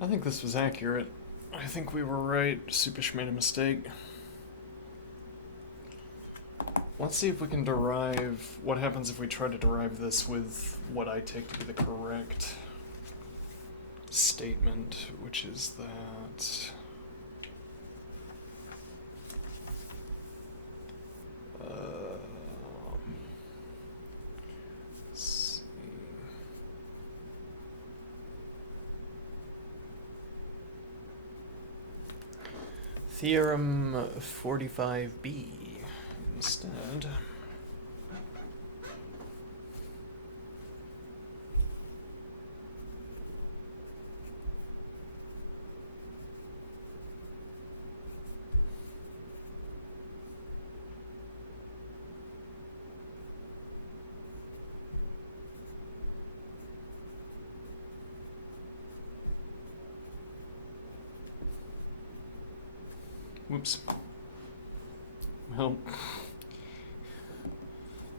I think this was accurate. I think we were right. Suppes made a mistake. Let's see if we can derive... What happens if we try to derive this with what I take to be the correct statement, which is that... let's see. Theorem 45b instead. Whoops. Well,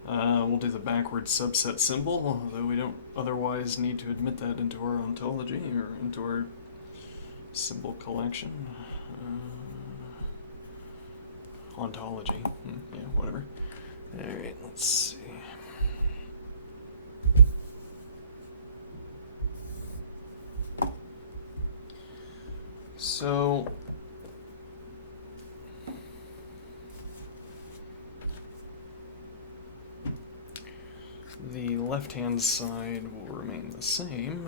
we'll do the backward subset symbol, although we don't otherwise need to admit that into our ontology or into our symbol collection. Ontology. Yeah, whatever. Alright, let's see. So... the left-hand side will remain the same,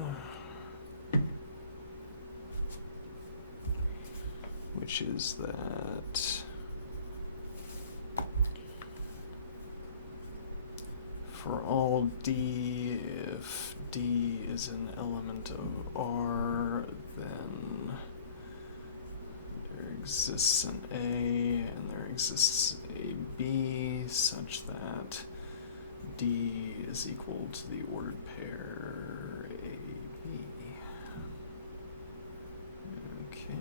which is that for all D, if D is an element of R, then there exists an A and there exists a B such that D is equal to the ordered pair AB. Okay.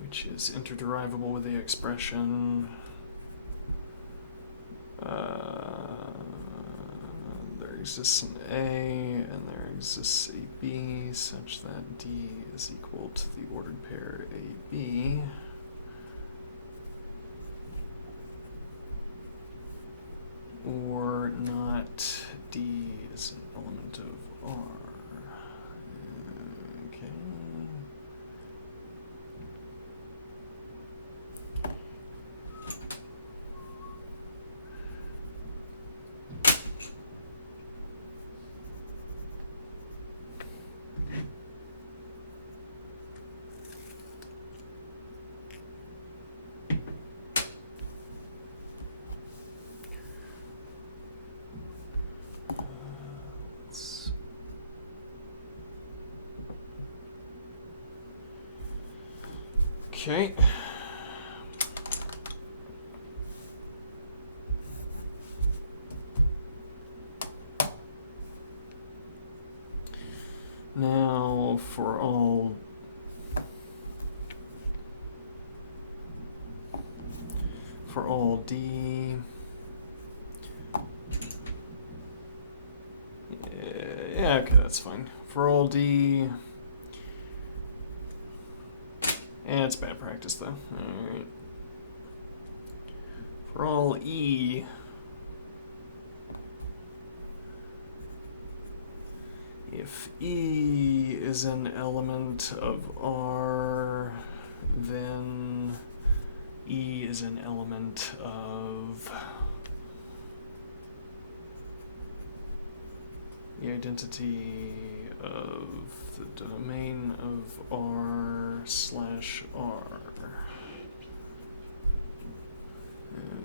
Which is interderivable with the expression there exists an A and there exists a B such that D is equal to the ordered pair AB. Or not D is an element of R. Okay. Okay. Now for all D, yeah, okay, that's fine. For all D, it's bad practice though. Alright. For all E, if E is an element of R, then E is an element of the identity of the domain of R/R.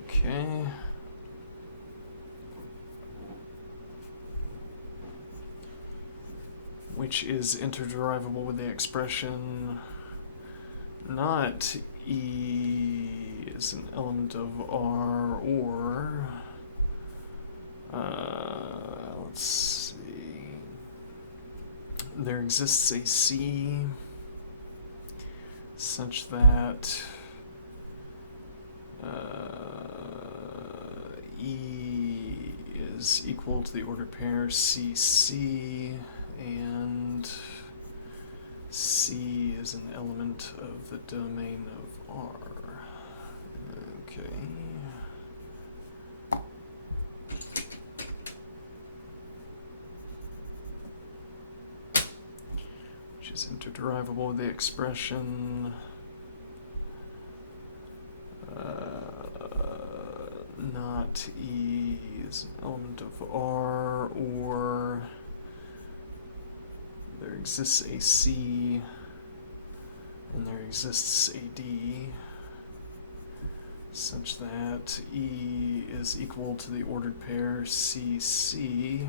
Okay. Which is interderivable with the expression not E is an element of R or let's see, there exists a C such that E is equal to the ordered pair CC and C is an element of the domain of R. Okay. Which is interderivable with the expression not E is an element of R, or there exists a C and there exists a D such that E is equal to the ordered pair CC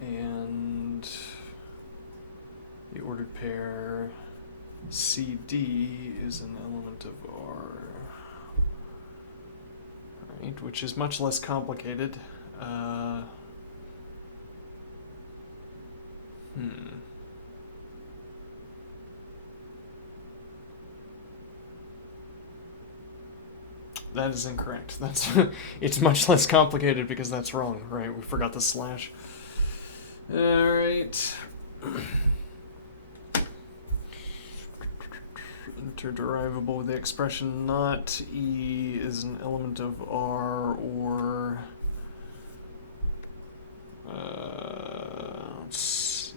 and the ordered pair CD is an element of R. Right, which is much less complicated. That is incorrect. That's it's much less complicated because that's wrong, right? We forgot the slash. Alright. Interderivable with the expression not E is an element of R, or let's see.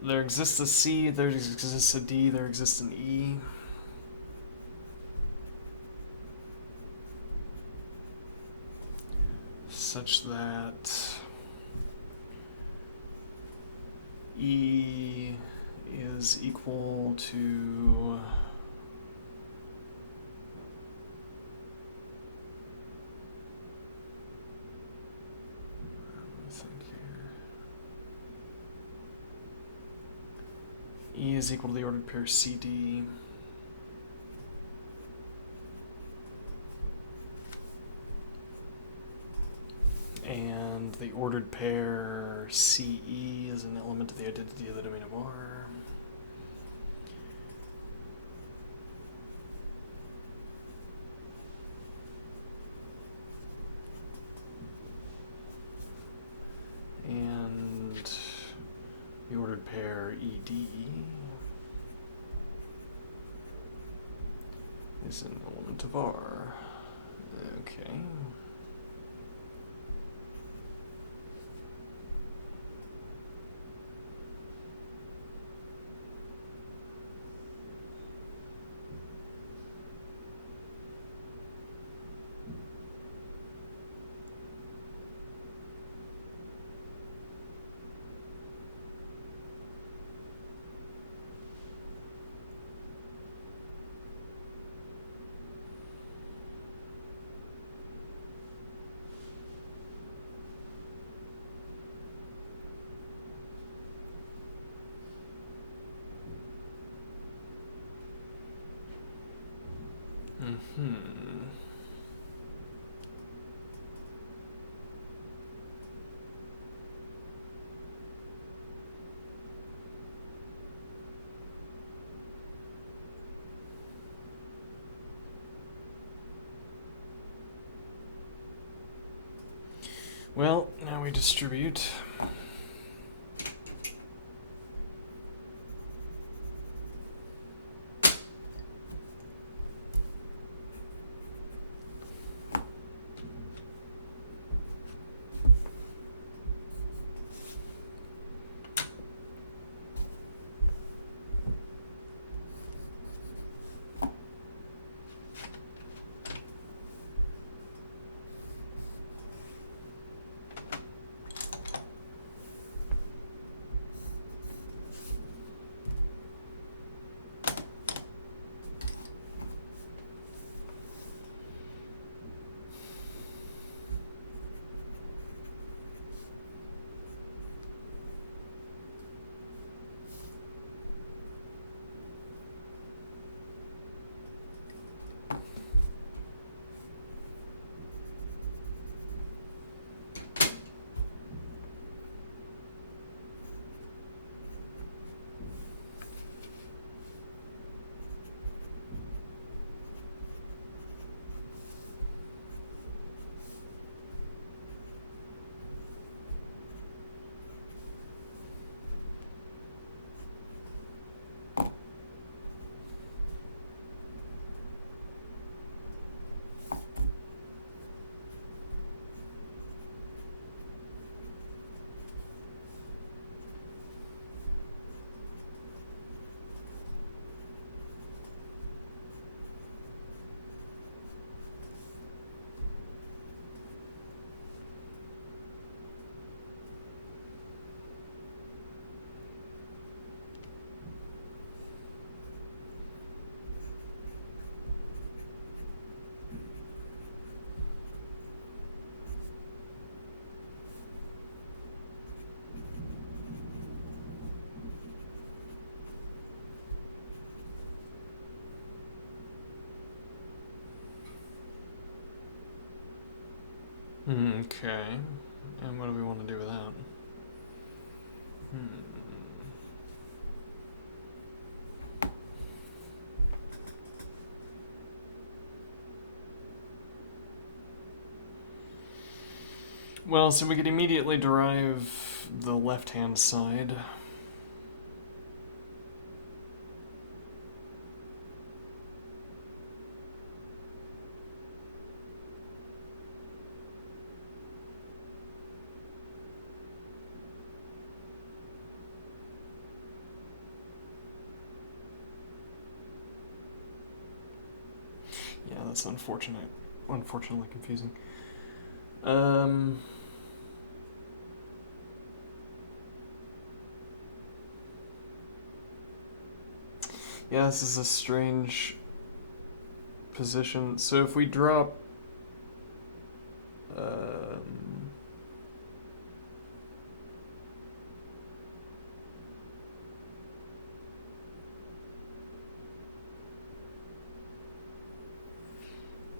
There exists a C, there exists a D, there exists an E. Such that E is equal to E is equal to the ordered pair CD. And the ordered pair CE is an element of the identity of the domain of R. And the ordered pair ED is an element of R. Okay. Well, now we distribute. Okay. And what do we want to do with that? Well, so we could immediately derive the left-hand side. Yeah, that's unfortunately confusing. Yeah, this is a strange position. So if we drop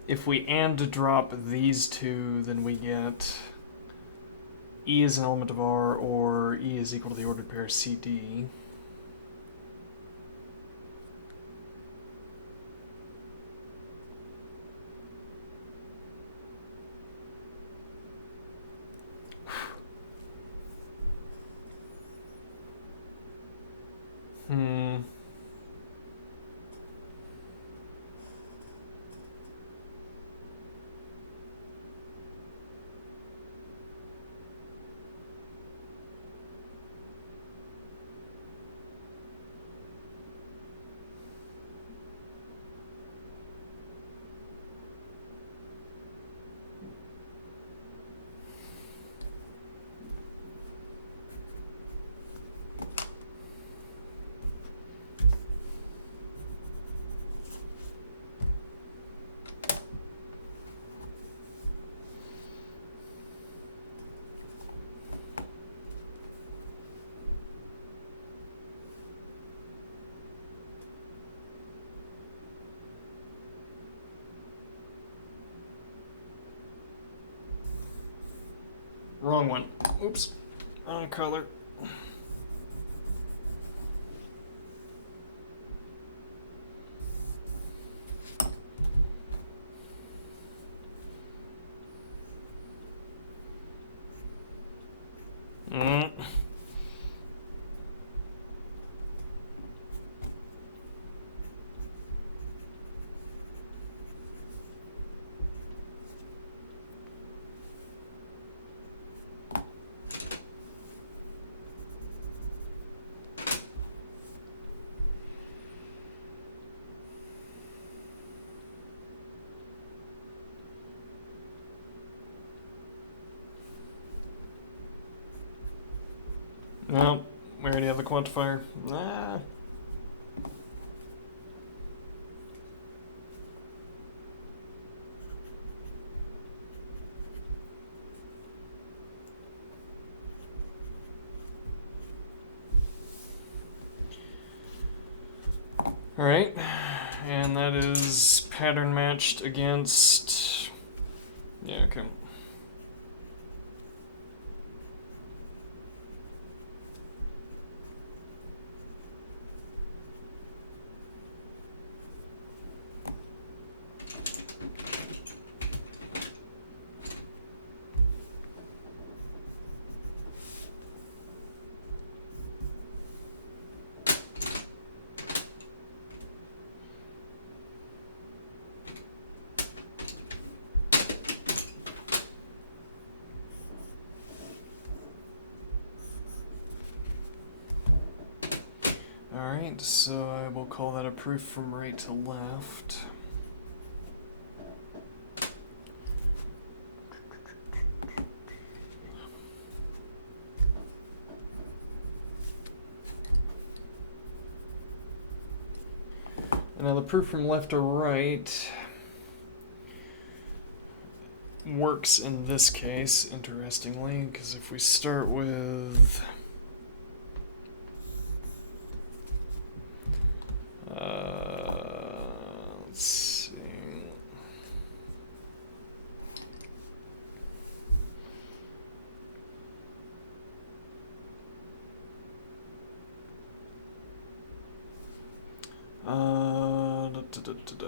if we and drop these two, then we get E is an element of R, or E is equal to the ordered pair CD. Hmm. Wrong one. Oops. Wrong color. Mm. No, we already have the quantifier. Ah. Alright, and that is pattern matched against. Yeah, okay. Alright, so I will call that a proof from right to left. And now the proof from left to right works in this case, interestingly, because if we start with let's see. Da, da, da, da, da.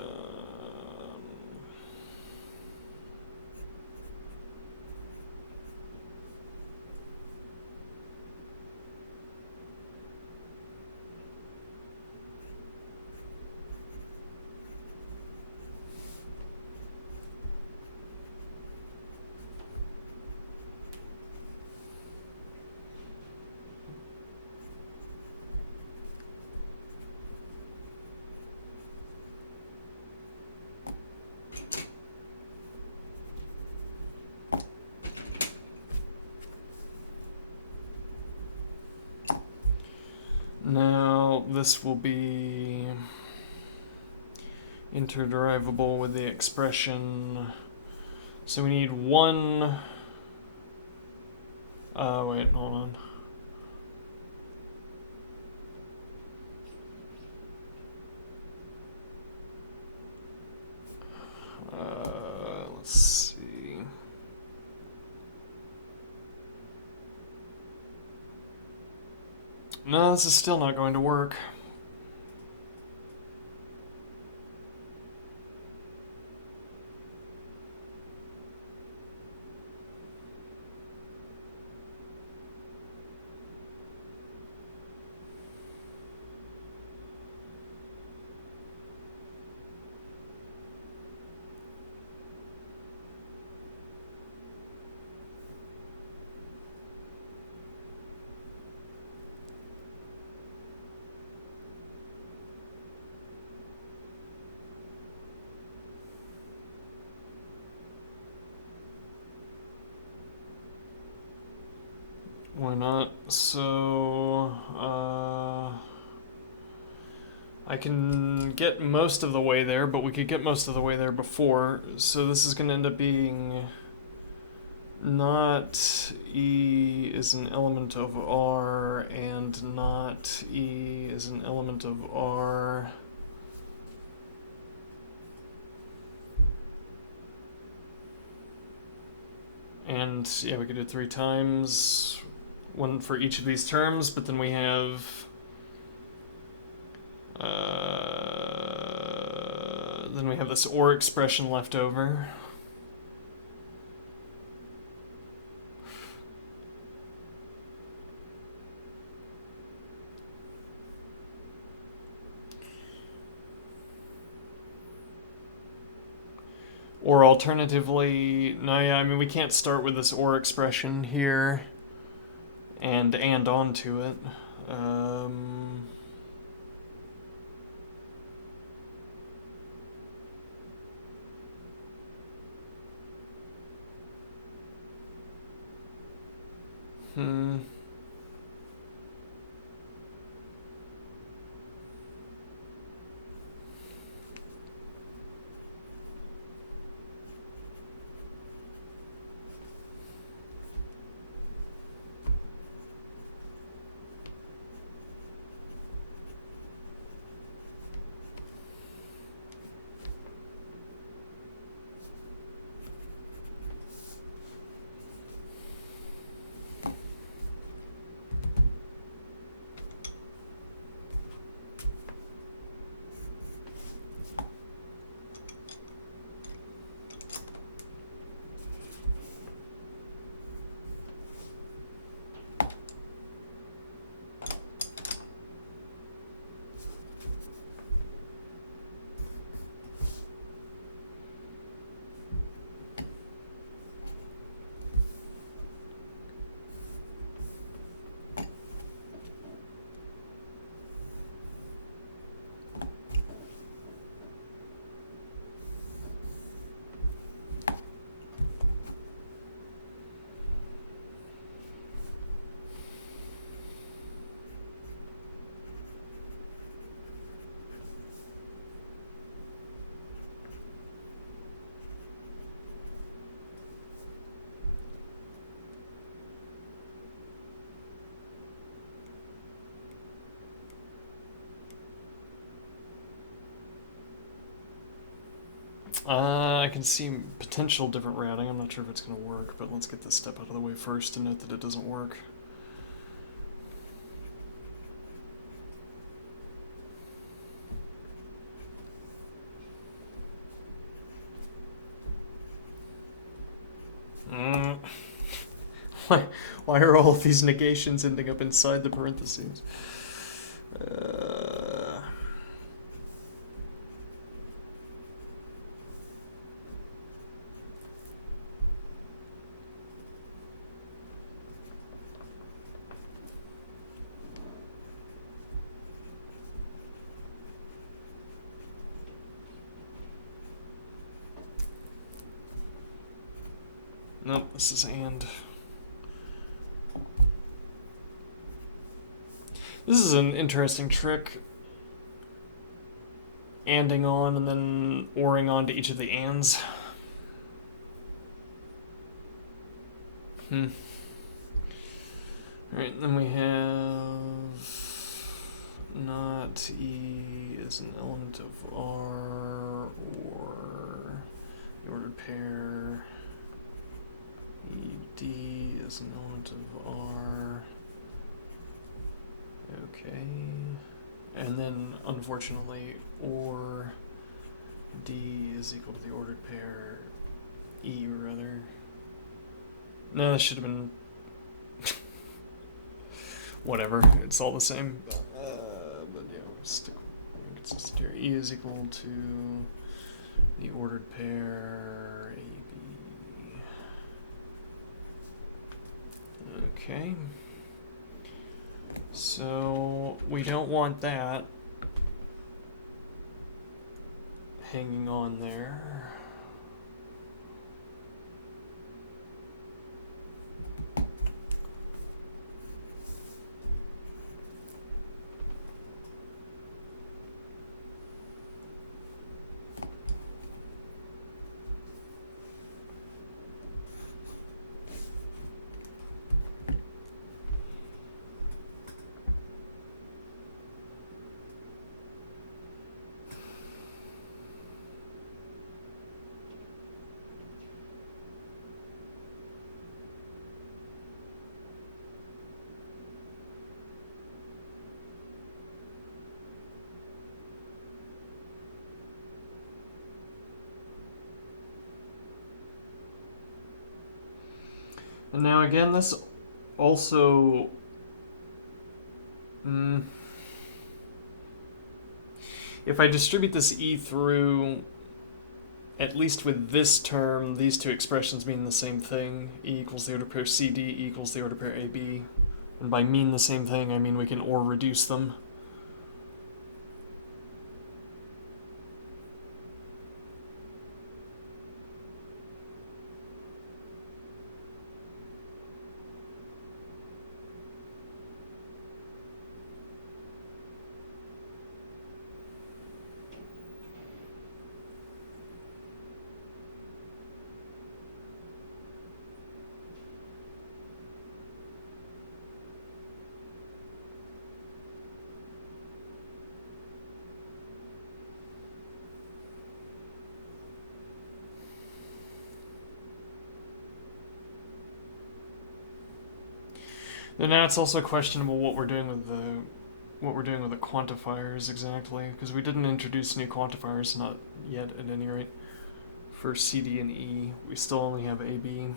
Now this will be interderivable with the expression. So we need one. Wait, hold on. Let's see. No, this is still not going to work. Why not? So, I can get most of the way there, but we could get most of the way there before. So this is going to end up being not E is an element of R and not E is an element of R. And yeah, we could do it 3 times, one for each of these terms, but then we have this OR expression left over. Or alternatively, no, yeah, I mean, we can't start with this OR expression here and onto it. I can see potential different routing. I'm not sure if it's going to work, but let's get this step out of the way first and note that it doesn't work. Why are all of these negations ending up inside the parentheses? Uh, nope, this is and. This is an interesting trick. Anding on and then oring on to each of the ands. Alright, then we have not E is an element of R or the ordered pair. ED is an element of R. Okay. And then, unfortunately, or D is equal to the ordered pair E, rather. No, that should have been... Whatever, it's all the same. But yeah, we'll stick with consistent here. E is equal to the ordered pair AB. Okay. So we don't want that hanging on there. And now again, this also... if I distribute this E through, at least with this term, these two expressions mean the same thing. E equals the order pair CD, E equals the order pair AB. And by mean the same thing, I mean we can or reduce them. And now it's also questionable what we're doing with the quantifiers exactly, because we didn't introduce new quantifiers, not yet at any rate. For CD and E, we still only have AB.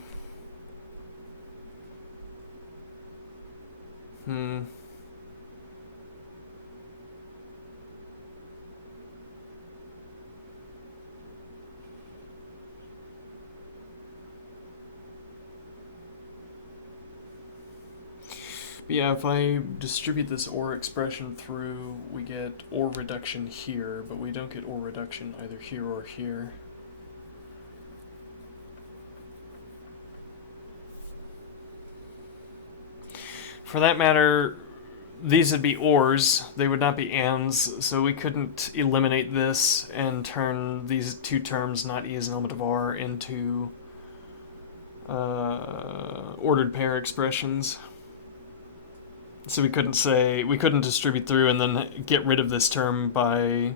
But yeah, if I distribute this OR expression through, we get OR reduction here, but we don't get OR reduction either here or here. For that matter, these would be ORs, they would not be ANDs, so we couldn't eliminate this and turn these two terms, not E as an element of R, into ordered pair expressions. So we couldn't distribute through and then get rid of this term by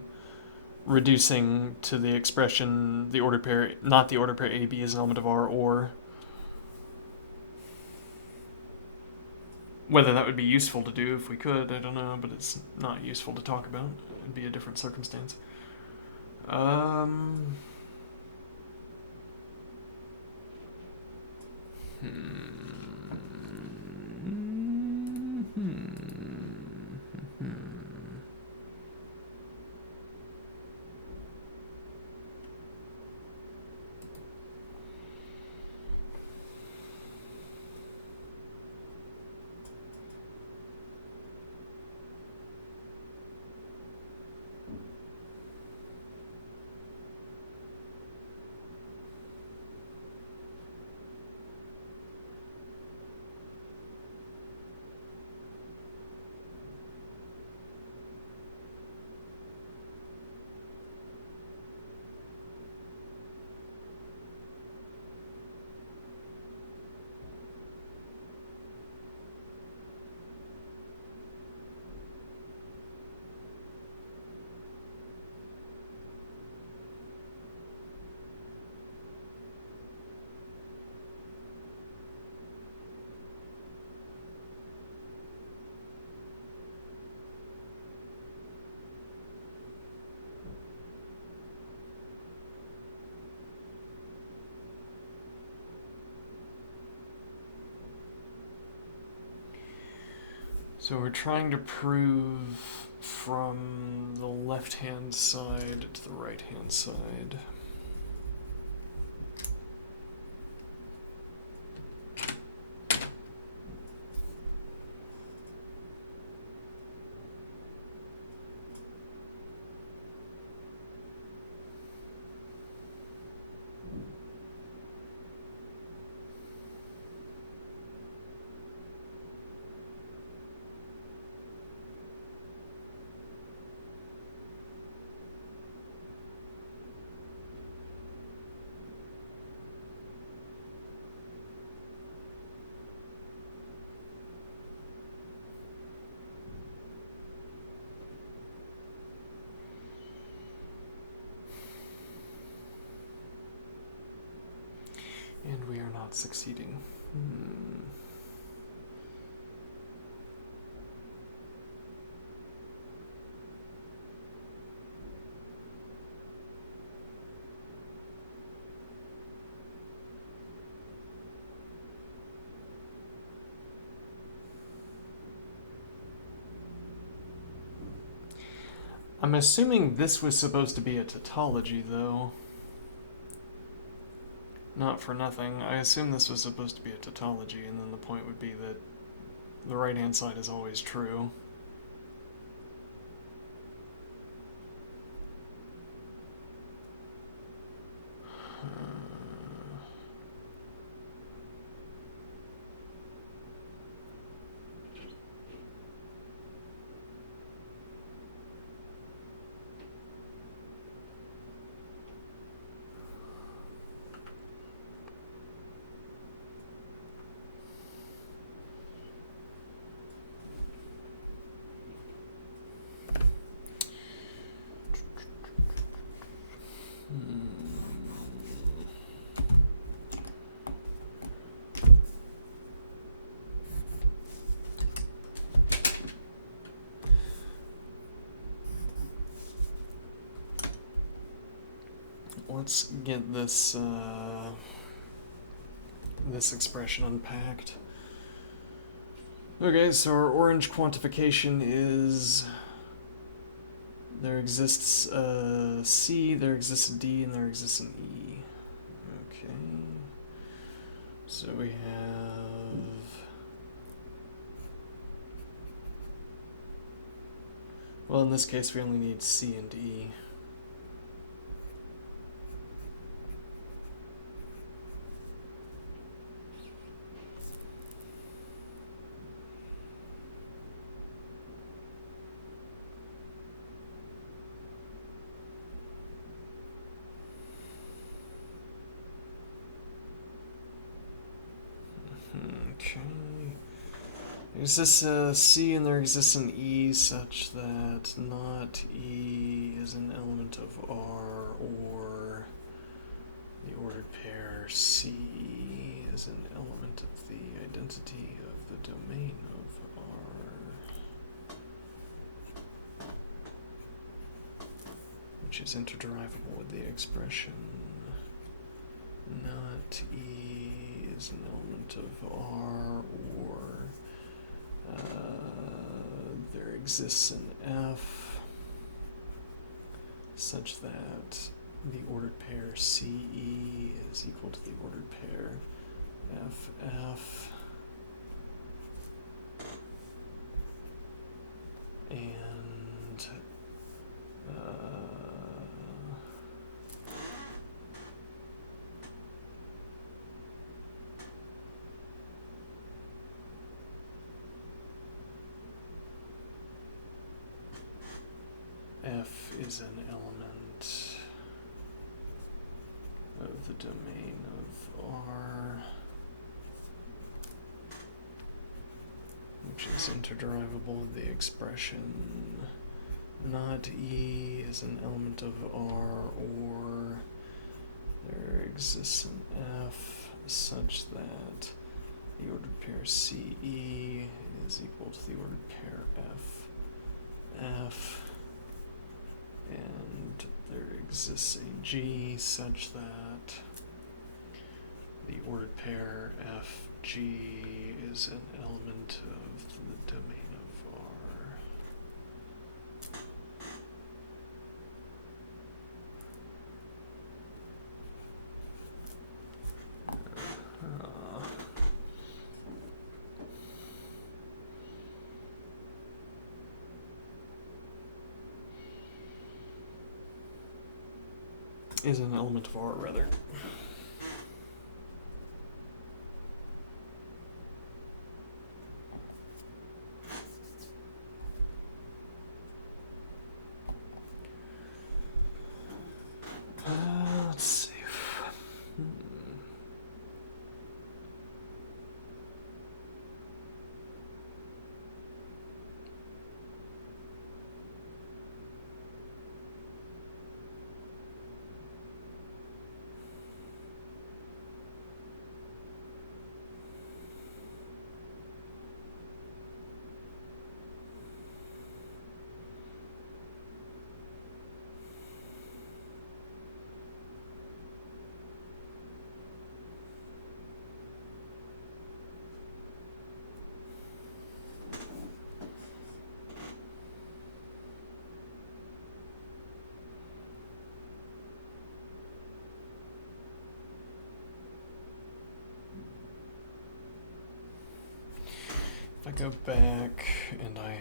reducing to the expression the ordered pair, not the ordered pair AB as an element of R, or whether that would be useful to do if we could, I don't know, but it's not useful to talk about. It'd be a different circumstance. So we're trying to prove from the left-hand side to the right-hand side. And we are not succeeding. I'm assuming this was supposed to be a tautology, though. Not for nothing. I assume this was supposed to be a tautology, and then the point would be that the right-hand side is always true. Let's get this this expression unpacked. Okay, so our orange quantification is there exists a C, there exists a D, and there exists an E. Okay. So we have well, in this case we only need C and E. Okay. There exists a C and there exists an E such that not E is an element of R, or the ordered pair C is an element of the identity of the domain of R, which is interderivable with the expression not E is an element of R, or there exists an F such that the ordered pair CE is equal to the ordered pair FF, and F is an element of the domain of R, which is interderivable of the expression not E is an element of R, or there exists an F such that the ordered pair CE is equal to the ordered pair FF, and there exists a G such that the ordered pair FG is an element of the domain of R. Is an element of R, rather. Let's see. If I go back and I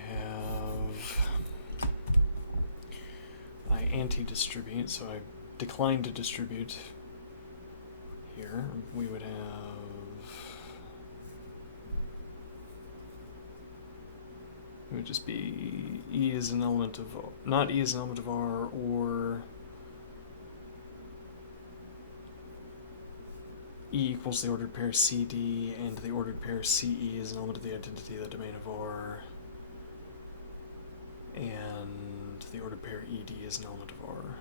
anti-distribute, so I decline to distribute here, we would have, it would just be E is an element of, not E is an element of R, or E equals the ordered pair CD, and the ordered pair CE is an element of the identity of the domain of R, and the ordered pair ED is an element of R.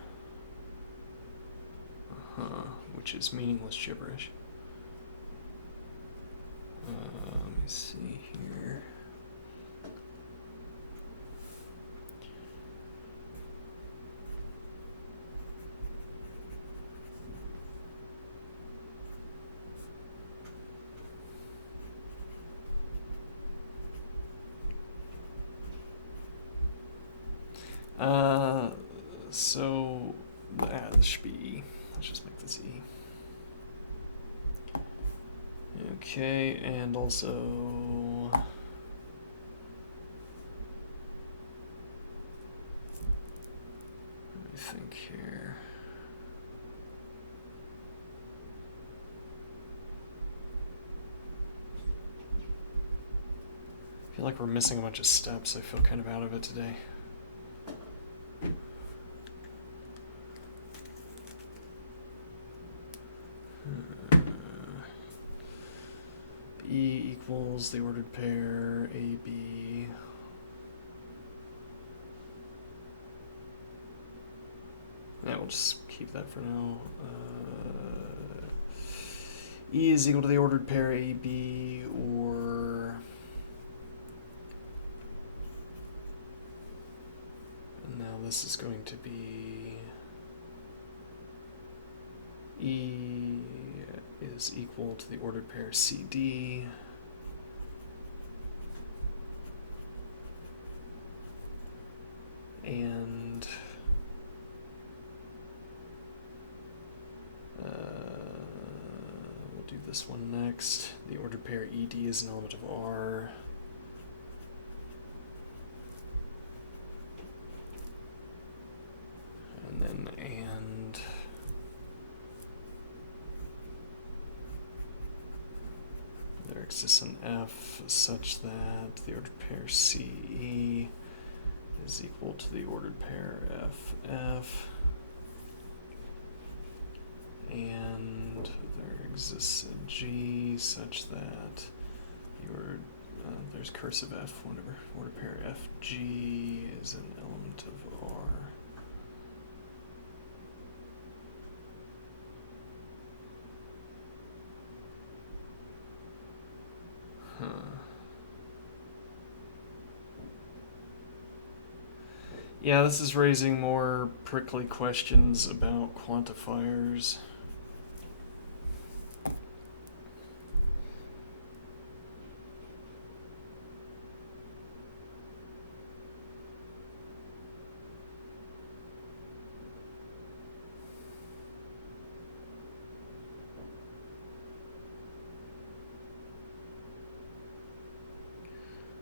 Which is meaningless gibberish. Let me see here. So this should be E. Let's just make this E. Okay, and also let me think here. I feel like we're missing a bunch of steps. I feel kind of out of it today. E equals the ordered pair AB. Yeah, we'll just keep that for now. E is equal to the ordered pair AB, or now this is going to be E is equal to the ordered pair CD, do this one next. The ordered pair ED is an element of R. And then there exists an F such that the ordered pair CE is equal to the ordered pair FF. And there exists a G such that there's cursive F, whatever, ordered pair FG is an element of R. Yeah, this is raising more prickly questions about quantifiers.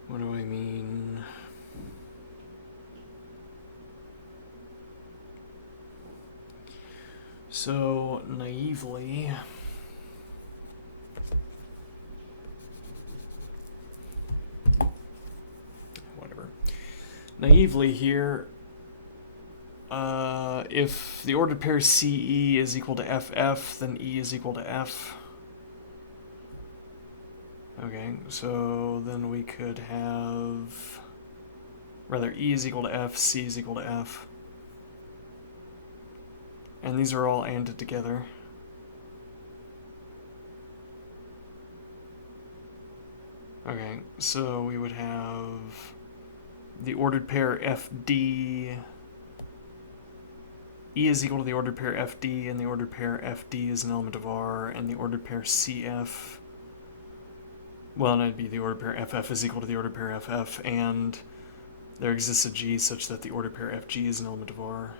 What do I mean? So, naively, here, if the ordered pair CE is equal to FF, then E is equal to F. Okay, so then we could have, rather, E is equal to F, C is equal to F. And these are all ANDed together. Okay, so we would have the ordered pair FD. E is equal to the ordered pair FD, and the ordered pair FD is an element of R, and the ordered pair CF, well, and it'd be the ordered pair FF is equal to the ordered pair FF, and there exists a G such that the ordered pair FG is an element of R.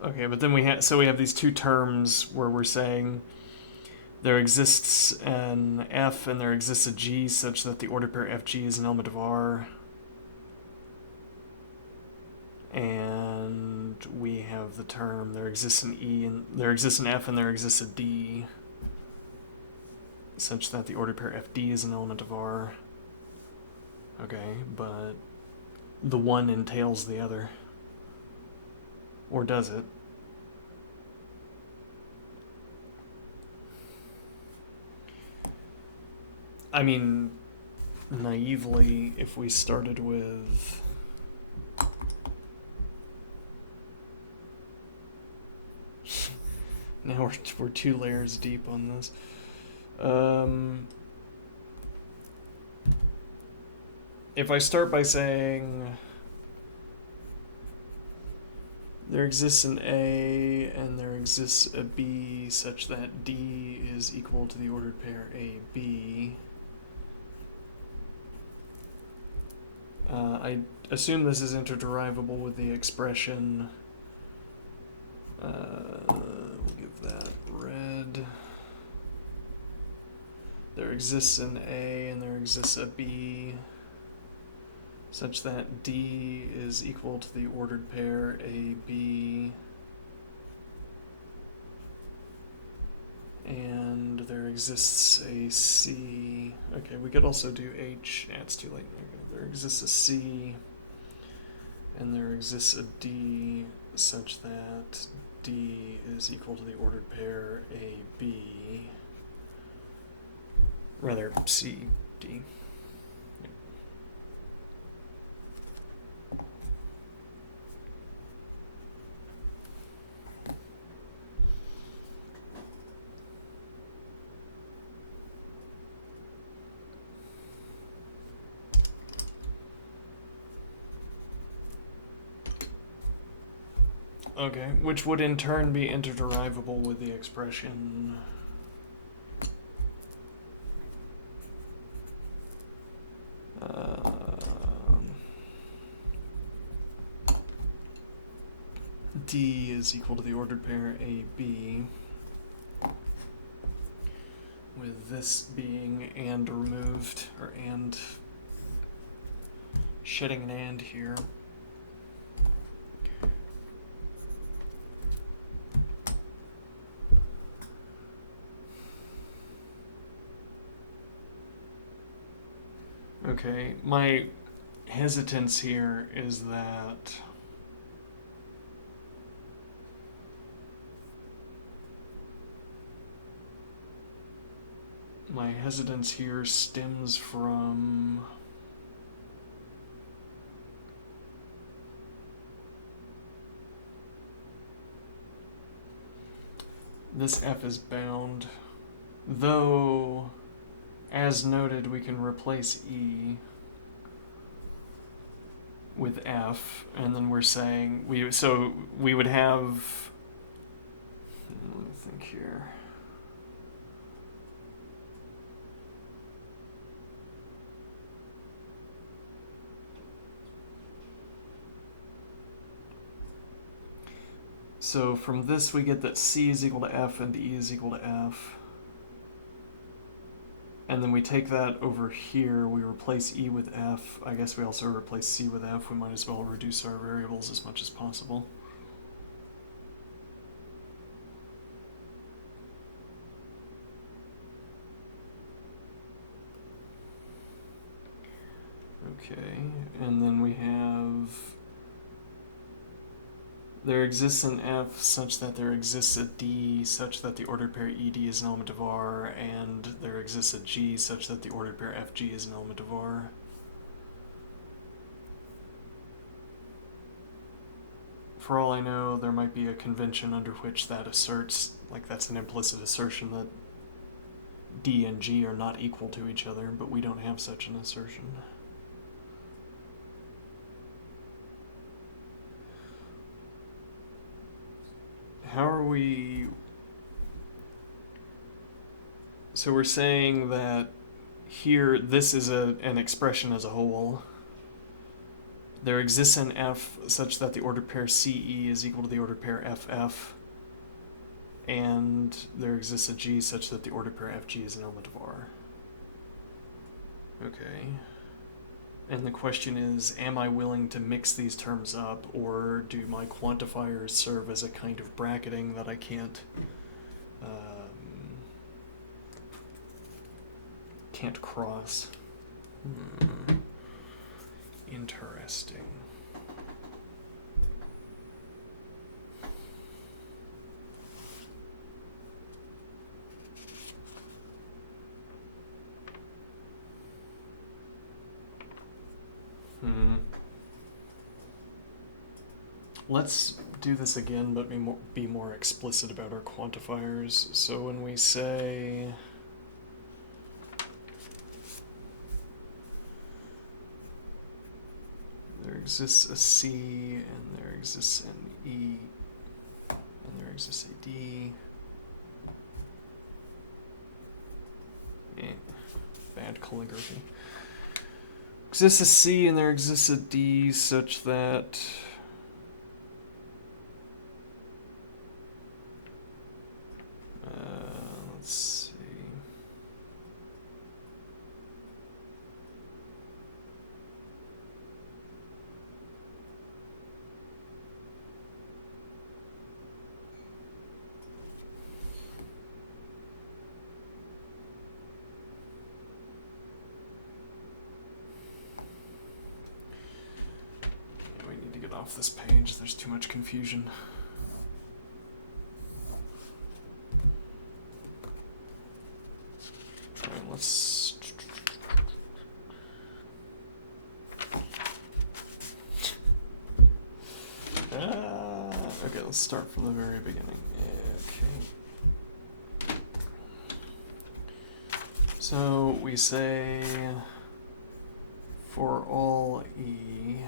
Okay, but then we have these two terms where we're saying there exists an F and there exists a G such that the ordered pair FG is an element of R. And we have the term there exists an E and there exists an F and there exists a D such that the ordered pair FD is an element of R. Okay, but the one entails the other. Or does it? I mean, naively, if we started with now we're 2 layers deep on this. If I start by saying there exists an A and there exists a B such that D is equal to the ordered pair AB. I assume this is interderivable with the expression, we'll give that red. There exists an A and there exists a B such that D is equal to the ordered pair AB, and there exists a C. Okay, we could also do H. It's too late. There exists a C, and there exists a D such that D is equal to the ordered pair AB. Rather, C, D. Okay, which would in turn be interderivable with the expression D is equal to the ordered pair AB, with this being and removed, or and shedding an and here. Okay, my hesitance here is that stems from this F is bound, though, as noted, we can replace E with F, and then we're saying we would have, let me think here. So from this we get that C is equal to F and E is equal to F. And then we take that over here, we replace E with F. I guess we also replace C with F. We might as well reduce our variables as much as possible. Okay, and then we have, there exists an F such that there exists a D such that the ordered pair ED is an element of R, and there exists a G such that the ordered pair FG is an element of R. For all I know, there might be a convention under which that asserts, like that's an implicit assertion that D and G are not equal to each other, but we don't have such an assertion. How are we... So we're saying that here, this is an expression as a whole. There exists an F such that the ordered pair CE is equal to the ordered pair FF, and there exists a G such that the ordered pair FG is an element of R. Okay. And the question is, am I willing to mix these terms up, or do my quantifiers serve as a kind of bracketing that I can't cross? Interesting. Let's do this again, but be more explicit about our quantifiers. So when we say there exists a C, and there exists an E, and there exists a D. Bad calligraphy. Exists a C and there exists a D such that let's see. We need to get off this page. There's too much confusion. Let's okay, let's start from the very beginning. Okay. So we say for all E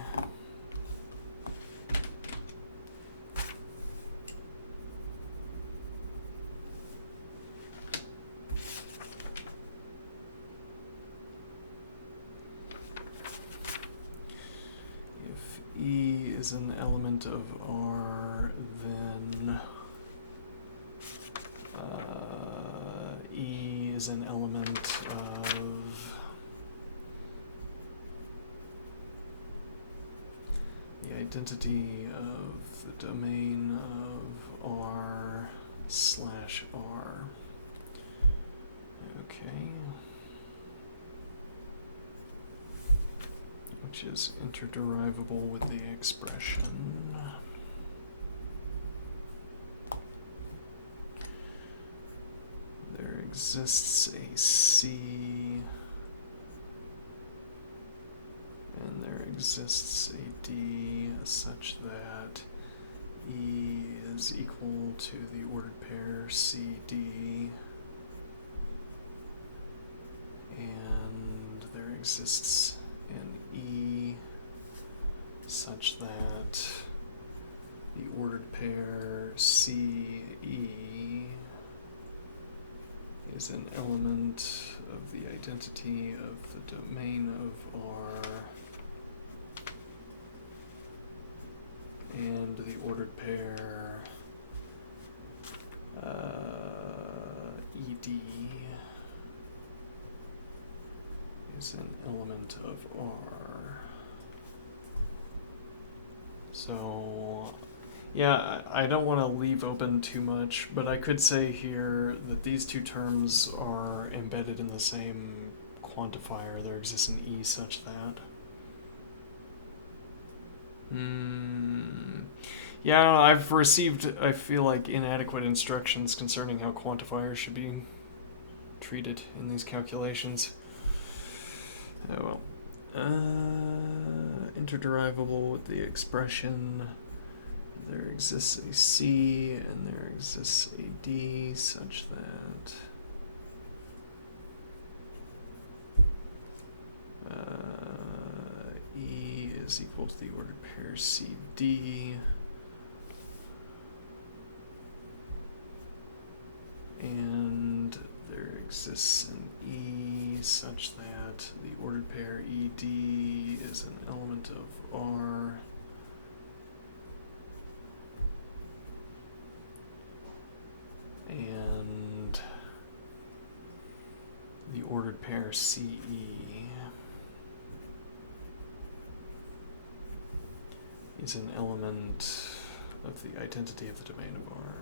E is an element of R, then E is an element of the identity of the domain of R/R. Okay. Which is interderivable with the expression. There exists a C, and there exists a D such that E is equal to the ordered pair CD, and there exists an E such that the ordered pair CE is an element of the identity of the domain of R, and the ordered pair ED is an element of R. So, yeah, I don't want to leave open too much, but I could say here that these two terms are embedded in the same quantifier. There exists an E such that. Yeah, I've received, I feel like, inadequate instructions concerning how quantifiers should be treated in these calculations. Oh well. Interderivable with the expression. There exists a C and there exists a D such that E is equal to the ordered pair CD, and there exists an E such that the ordered pair ED is an element of R, and the ordered pair CE is an element of the identity of the domain of R.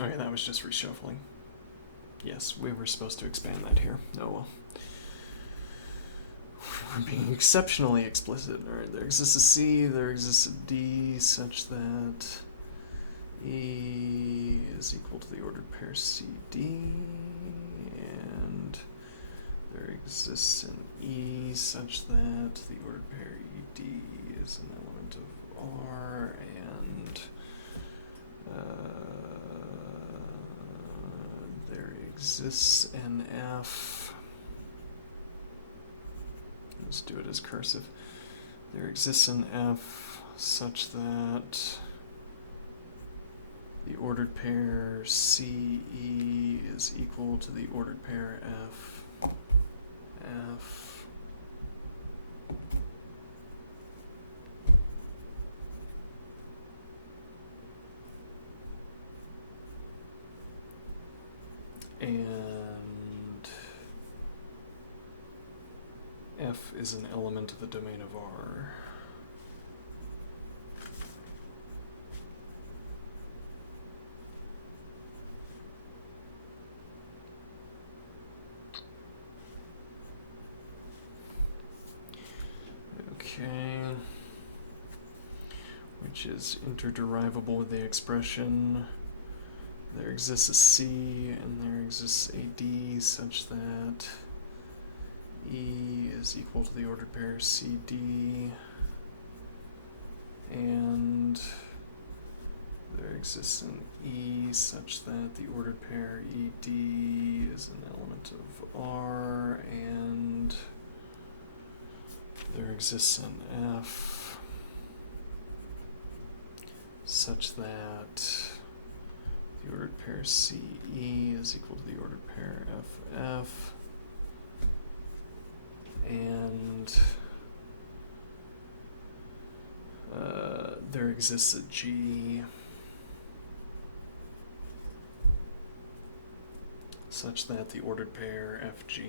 Okay, that was just reshuffling. Yes, we were supposed to expand that here. Oh well. We're being exceptionally explicit. Alright, there exists a C, there exists a D such that E is equal to the ordered pair CD, and there exists an E such that the ordered pair ED is an element of R, and there exists an F. Let's do it as cursive. There exists an F such that the ordered pair CE is equal to the ordered pair F. And F is an element of the domain of R. Okay. Which is interderivable with the expression. There exists a C and there exists a D such that E is equal to the ordered pair CD, and there exists an E such that the ordered pair ED is an element of R, and there exists an F such that the ordered pair CE is equal to the ordered pair FF, and there exists a G such that the ordered pair FG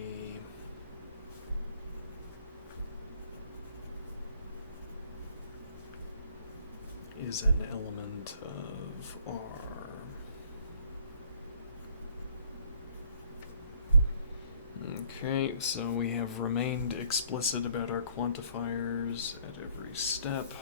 is an element of R. Okay, so we have remained explicit about our quantifiers at every step.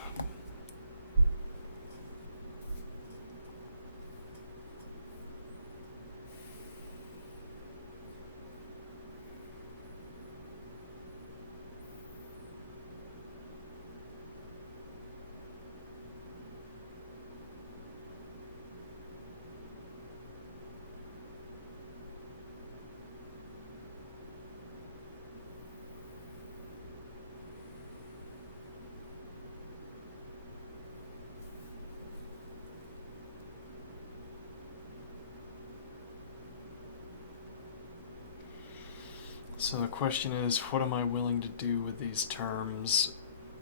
So the question is, what am I willing to do with these terms?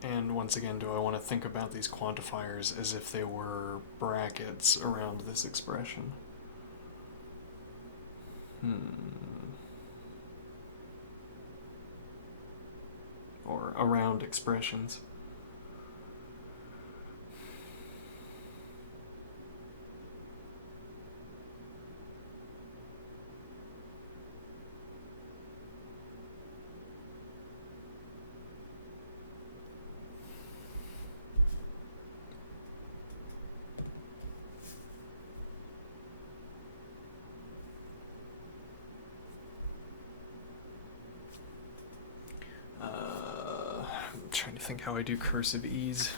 And once again, do I want to think about these quantifiers as if they were brackets around this expression? Or around expressions. Trying to think how I do cursive ease.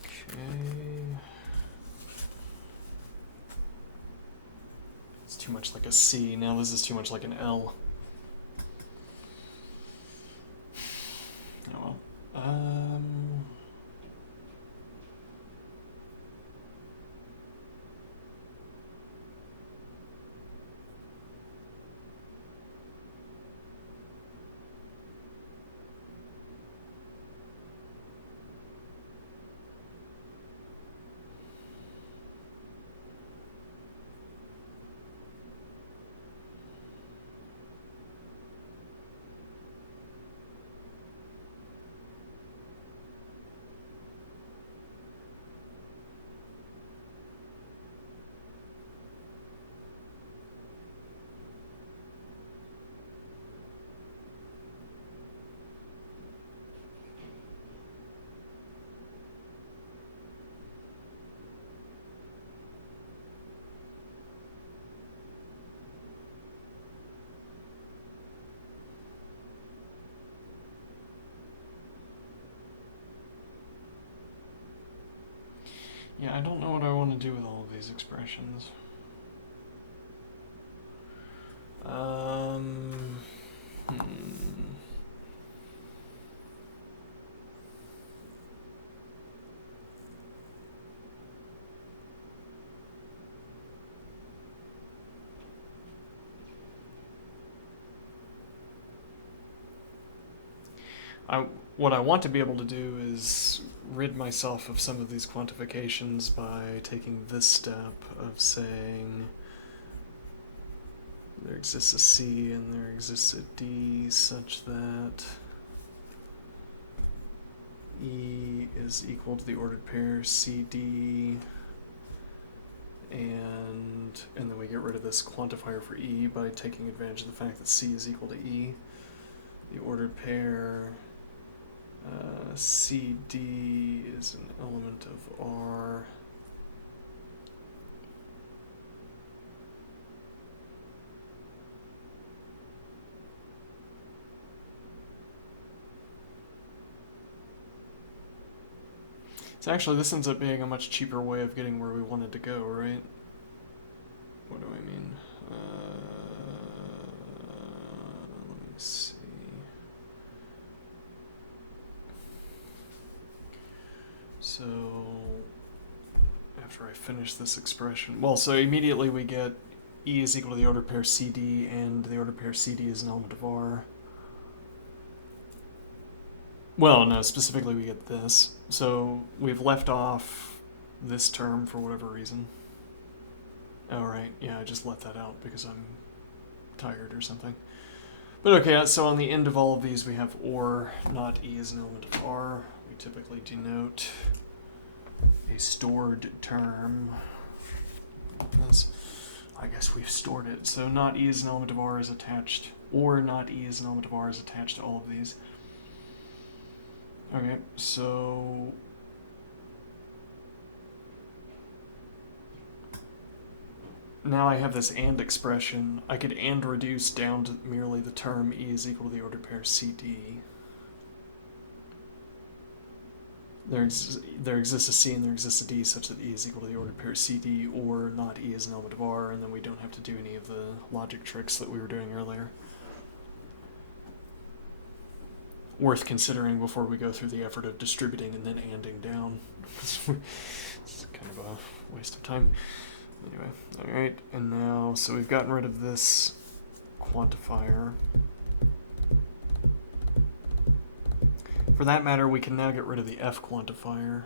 Okay. It's too much like a C. Now this is too much like an L. Oh well. Yeah, I don't know what I want to do with all of these expressions. What I want to be able to do is rid myself of some of these quantifications by taking this step of saying there exists a C and there exists a D such that E is equal to the ordered pair CD, and then we get rid of this quantifier for E by taking advantage of the fact that C is equal to E. The ordered pair CD is an element of R. So actually this ends up being a much cheaper way of getting where we wanted to go, right? what do I mean? Let me see. So after I finish this expression, well, so immediately we get E is equal to the order pair CD, and the order pair CD is an element of R. Well, no, specifically we get this. So we've left off this term for whatever reason. Oh, right. Yeah, I just left that out because I'm tired or something. But okay, so on the end of all of these we have or, not E as an element of R. We typically denote a stored term. That's, I guess we've stored it. So not E as an element of R is attached, or not E as an element of R is attached to all of these. Okay, so now I have this and expression. I could and reduce down to merely the term E is equal to the ordered pair CD. There exists a C and there exists a D such that E is equal to the ordered pair CD, or not E is an element of R, and then we don't have to do any of the logic tricks that we were doing earlier. Worth considering before we go through the effort of distributing and then anding down. It's kind of a waste of time. Anyway, alright, and now, so we've gotten rid of this quantifier. For that matter, we can now get rid of the F quantifier.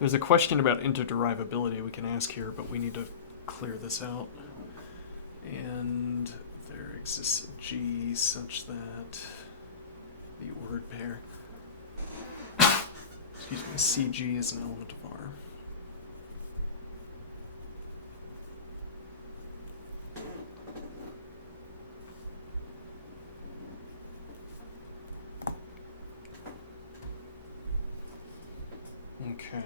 There's a question about interderivability we can ask here, but we need to clear this out. And there exists a G such that the ordered pair, excuse me, CG is an element of R. Okay.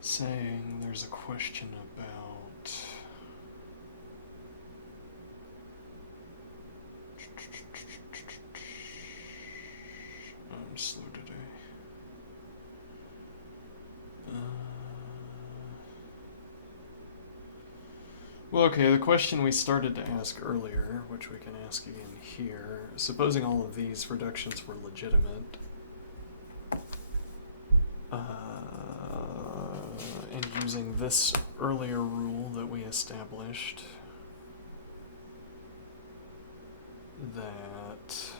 Saying there's a question about I'm slow today. Well, okay, the question we started to ask earlier, which we can ask again here, supposing all of these reductions were legitimate, and using this earlier rule that we established, that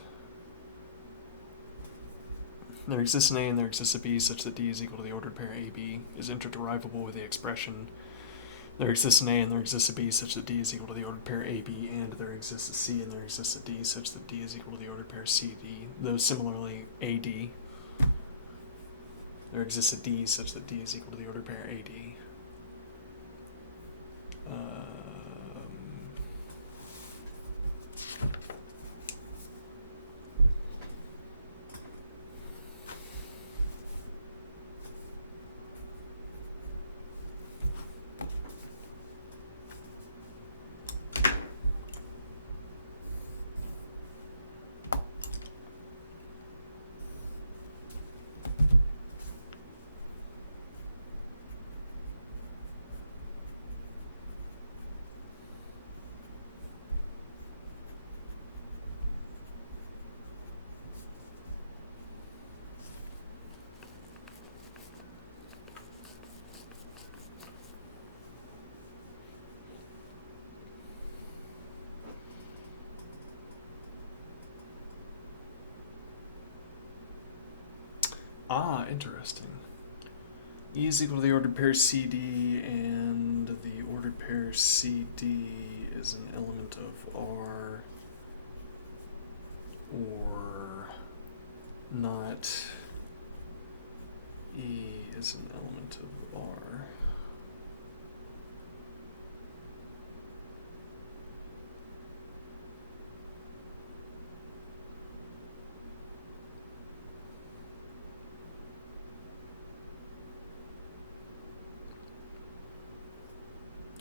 there exists an A and there exists a B such that D is equal to the ordered pair AB is interderivable with the expression there exists an A and there exists a B such that D is equal to the ordered pair AB, and there exists a C and there exists a D such that D is equal to the ordered pair CD. Though similarly, AD. There exists a D such that D is equal to the ordered pair AD. Ah, interesting. E is equal to the ordered pair CD, and the ordered pair CD is an element of R, or not E is an element of R.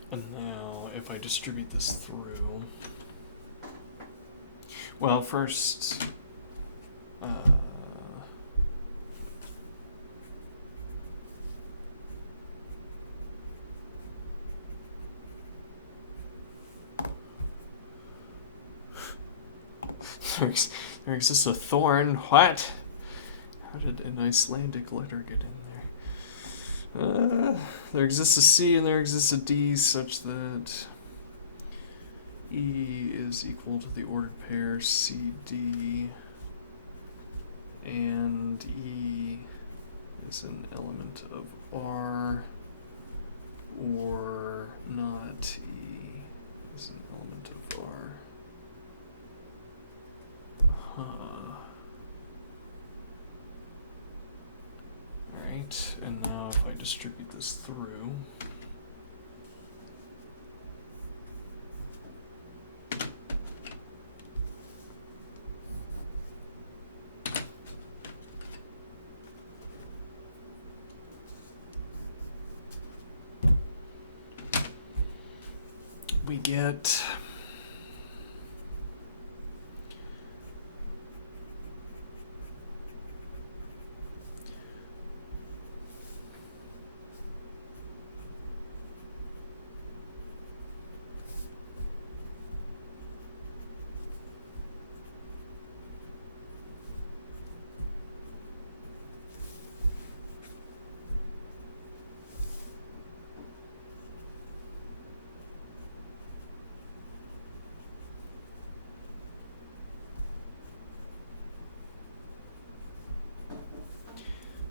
And now, if I distribute this through, well, first, there exists a thorn. What? How did an Icelandic letter get in there? There exists a C and there exists a D such that E is equal to the ordered pair CD, and E is an element of R, or not E is an element of R. Alright, and now if I distribute this through, we get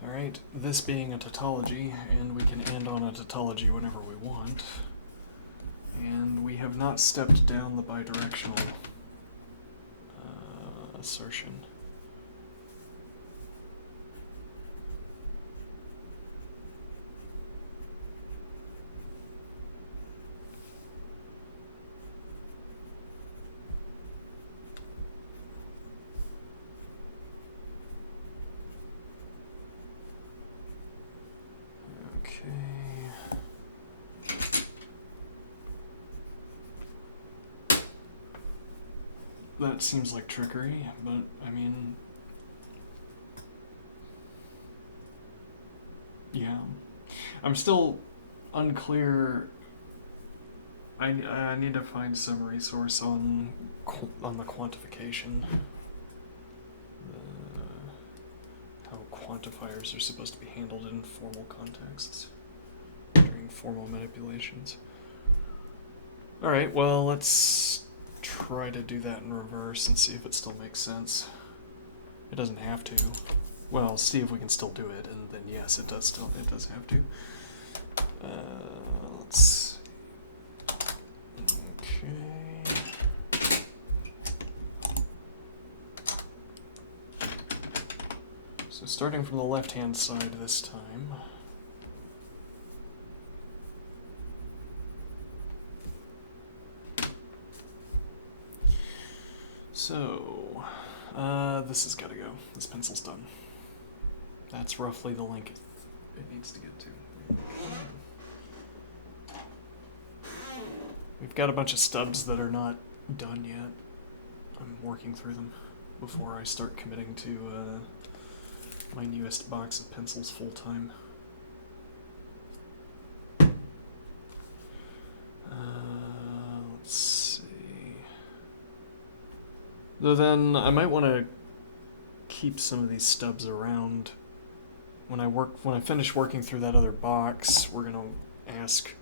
Alright, this being a tautology, and we can end on a tautology whenever we want, and we have not stepped down the bidirectional assertion. That seems like trickery, but I mean, yeah. I'm still unclear. I need to find some resource on the quantification. How quantifiers are supposed to be handled in formal contexts during formal manipulations. Alright, well, let's try to do that in reverse and see if it still makes sense. It doesn't have to. Well, see if we can still do it, and then yes, it does have to. Let's see. Okay. So starting from the left-hand side this time. So, this has got to go. This pencil's done. That's roughly the length it needs to get to. We've got a bunch of stubs that are not done yet. I'm working through them before I start committing to my newest box of pencils full time. Let's see. Though then I might want to keep some of these stubs around. When I finish working through that other box, we're gonna ask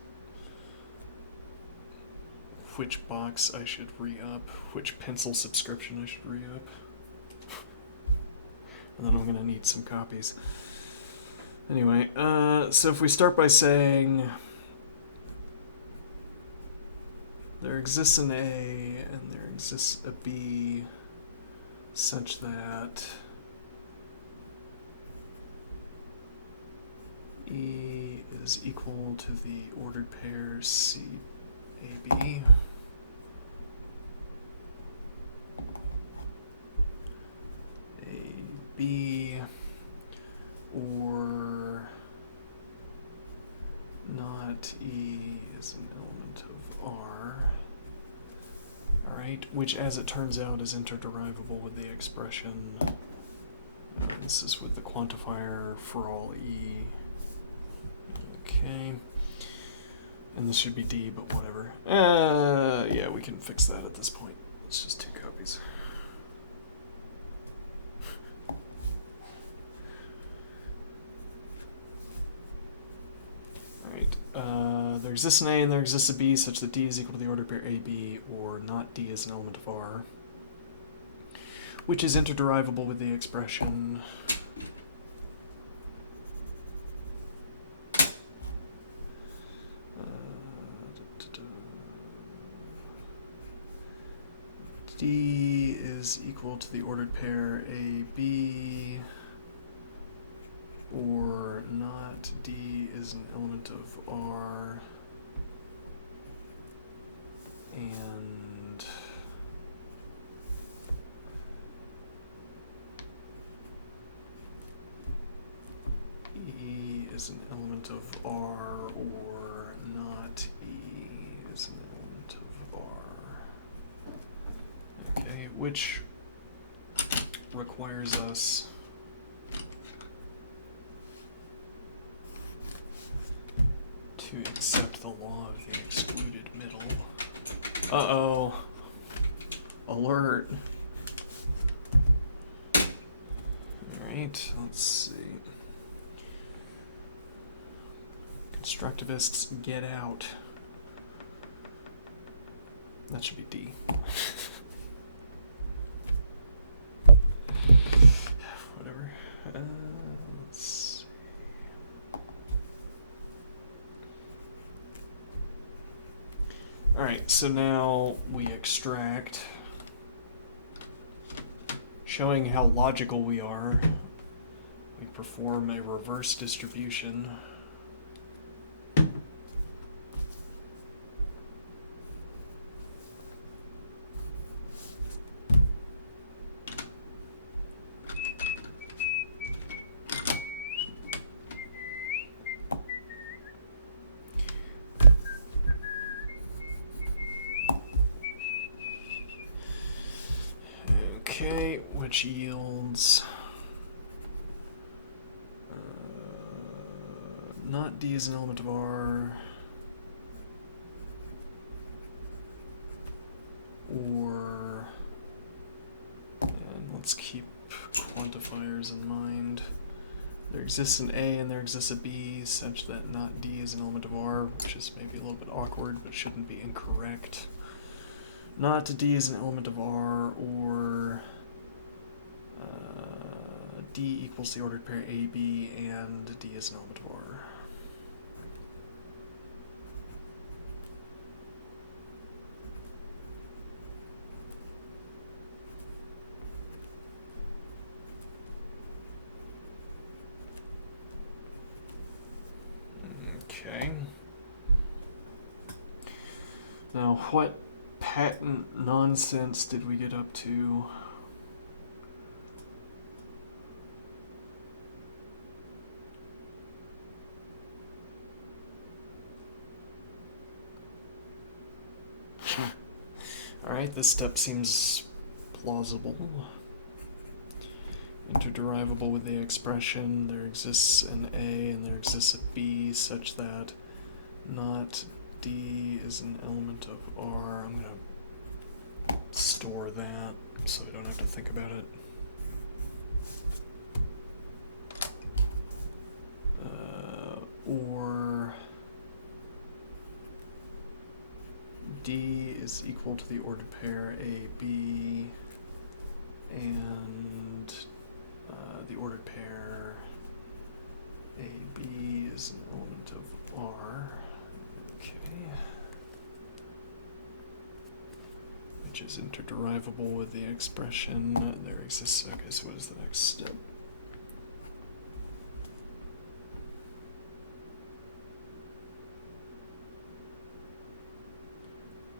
which box I should re-up, which pencil subscription I should re-up. And then I'm gonna need some copies. Anyway, so if we start by saying there exists an A and there exists a B such that E is equal to the ordered pair CAB. AB or not E is an element of R. Alright, which as it turns out is interderivable with the expression. This is with the quantifier for all E. Okay. And this should be D, but whatever. Yeah, we can fix that at this point. It's just 2 copies. Alright, there exists an A and there exists a B such that D is equal to the ordered pair AB, or not D is an element of R, which is interderivable with the expression D is equal to the ordered pair AB, or not D is an element of R, and E is an element of R, or not E is an element of R. Okay, which requires us to accept the law of the excluded middle. Uh-oh. Alert. Alright, let's see. Constructivists, get out. That should be D. Whatever. Let's see. Alright, so now we extract. Showing how logical we are, we perform a reverse distribution. Okay, which yields not D is an element of R, or, and let's keep quantifiers in mind. There exists an A and there exists a B such that not D is an element of R, which is maybe a little bit awkward but shouldn't be incorrect. Not D is an element of R, or D equals the ordered pair AB and D is an element of R. Okay. Now, what patent nonsense did we get up to? Alright, this step seems plausible. Interderivable with the expression there exists an A and there exists a B such that not D is an element of R. I'm going to store that so I don't have to think about it. Or D is equal to the ordered pair AB and the ordered pair AB. is an element of R. Okay. Which is interderivable with the expression there exists. Okay, so what is the next step?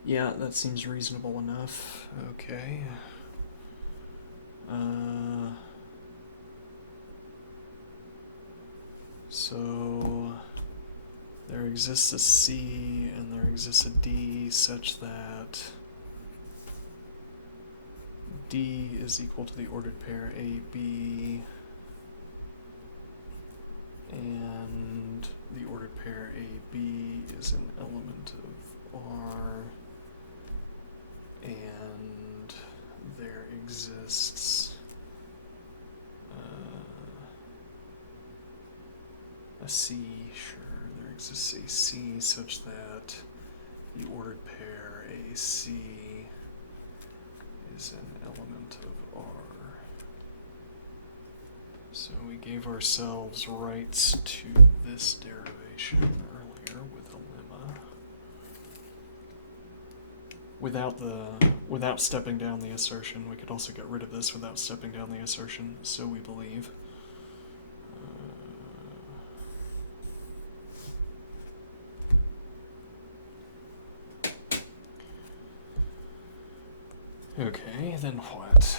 Yeah, that seems reasonable enough. Okay. So there exists a C and there exists a D such that D is equal to the ordered pair AB and the ordered pair AB is an element of R and there exists a C, sure, there exists a C such that the ordered pair AC is an element of R. So we gave ourselves rights to this derivation earlier with a lemma. Without stepping down the assertion, we could also get rid of this without stepping down the assertion, so we believe. Okay, then what?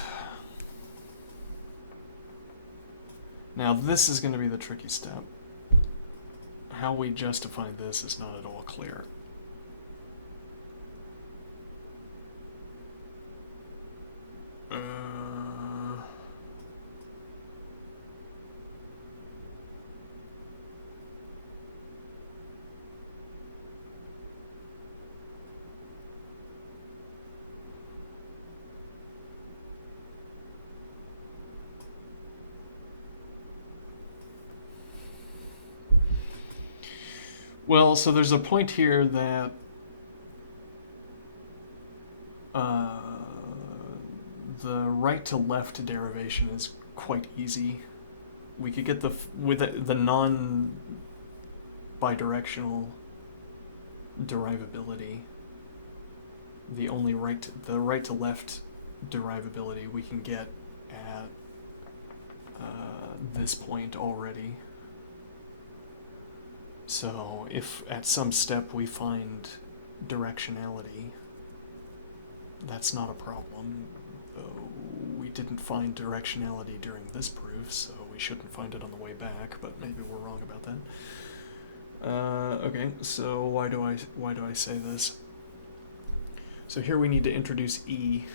Now this is going to be the tricky step. How we justify this is not at all clear. Well, so there's a point here that the right to left derivation is quite easy. We could get with the non-bidirectional derivability. The right to left derivability we can get at this point already. So if at some step we find directionality, that's not a problem. We didn't find directionality during this proof, so we shouldn't find it on the way back, but maybe we're wrong about that. Okay, so why do I say this? So here we need to introduce E.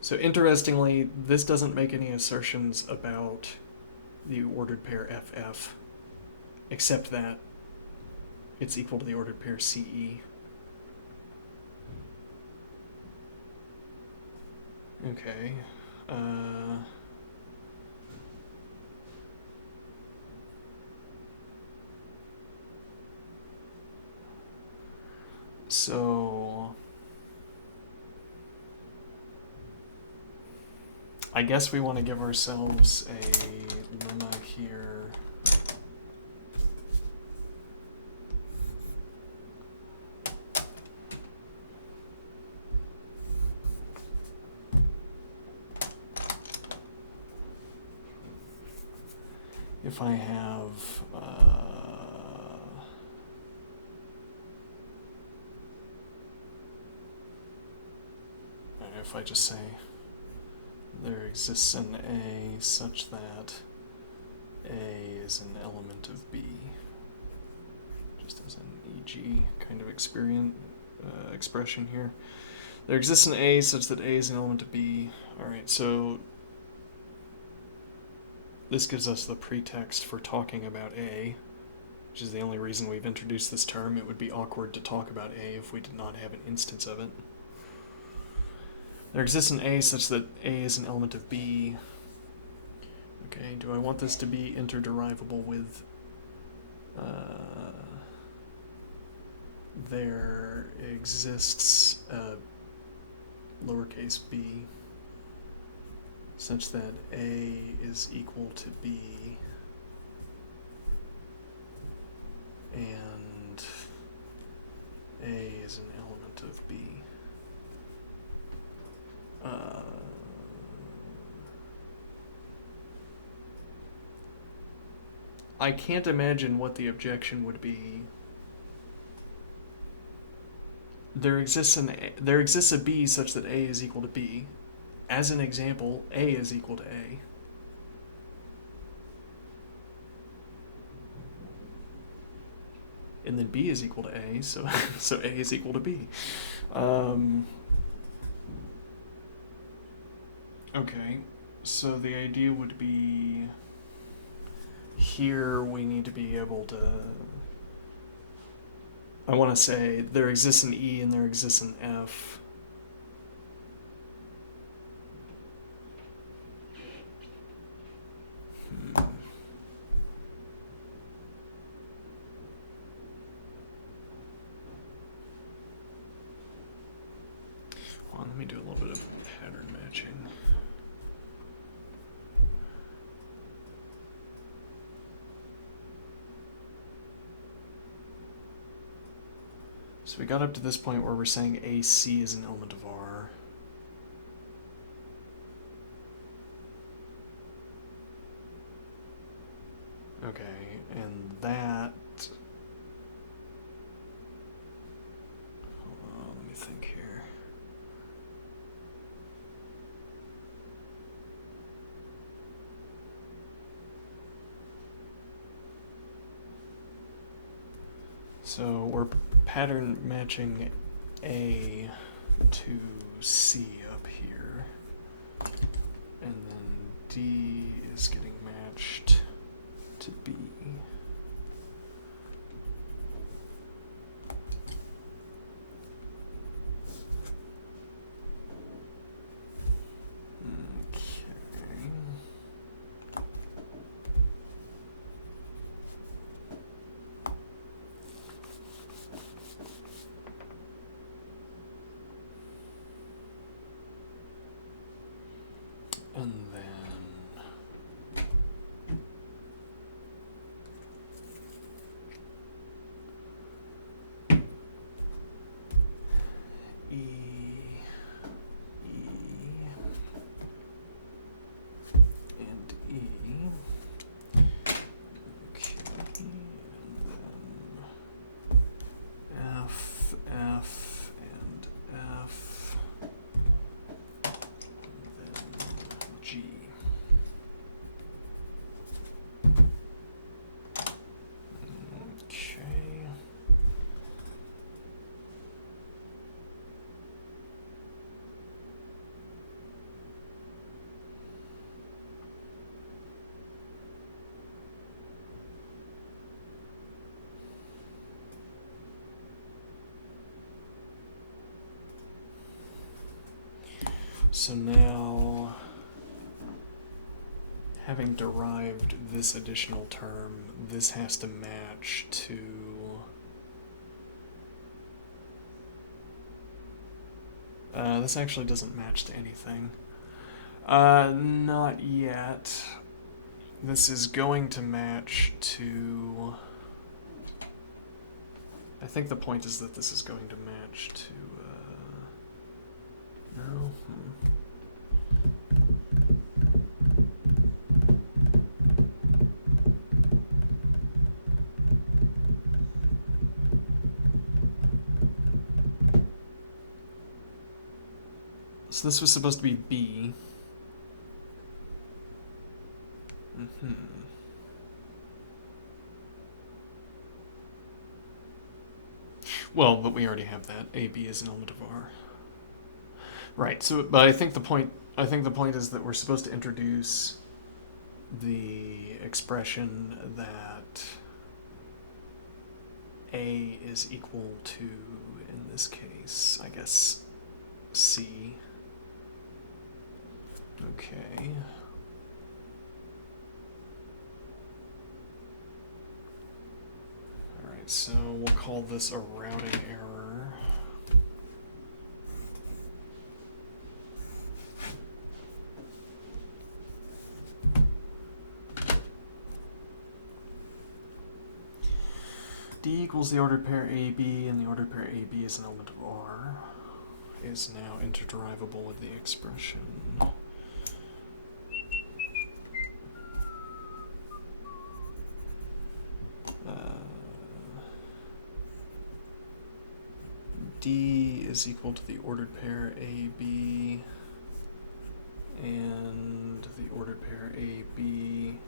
So interestingly, this doesn't make any assertions about the ordered pair FF, except that it's equal to the ordered pair CE. Okay. So I guess we want to give ourselves a lemma here. If I have if I just say there exists an A such that A is an element of B, just as an e.g. kind of expression here. There exists an A such that A is an element of B. Alright, so this gives us the pretext for talking about A, which is the only reason we've introduced this term. It would be awkward to talk about A if we did not have an instance of it. There exists an A such that A is an element of B. Okay, do I want this to be interderivable with there exists a lowercase b. such that A is equal to B and A is an element of B. I can't imagine what the objection would be. There exists a B such that A is equal to B. As an example, A is equal to A. And then B is equal to A, so so A is equal to B. Okay, so the idea would be here we need to be able to, I want to say there exists an E and there exists an F. Hold on, let me do a little bit of pattern matching. So we got up to this point where we're saying AC is an element of R. Okay, and that... Hold on, let me think here. So we're pattern matching A to C up here, and then D is getting matched to B. And then E, and E. Okay, and then F, and F. G. Okay. So now, having derived this additional term, this has to match to this actually doesn't match to anything. Not yet. This is going to match to... I think the point is that this is going to match to... No? So this was supposed to be B. Well, but we already have that. AB is an element of R. Right. So, but I think the point is that we're supposed to introduce the expression that A is equal to, in this case, I guess, C. Okay. Alright, so we'll call this a routing error. D equals the ordered pair AB, and the ordered pair AB is an element of R, is now interderivable with the expression D is equal to the ordered pair AB, and the ordered pair AB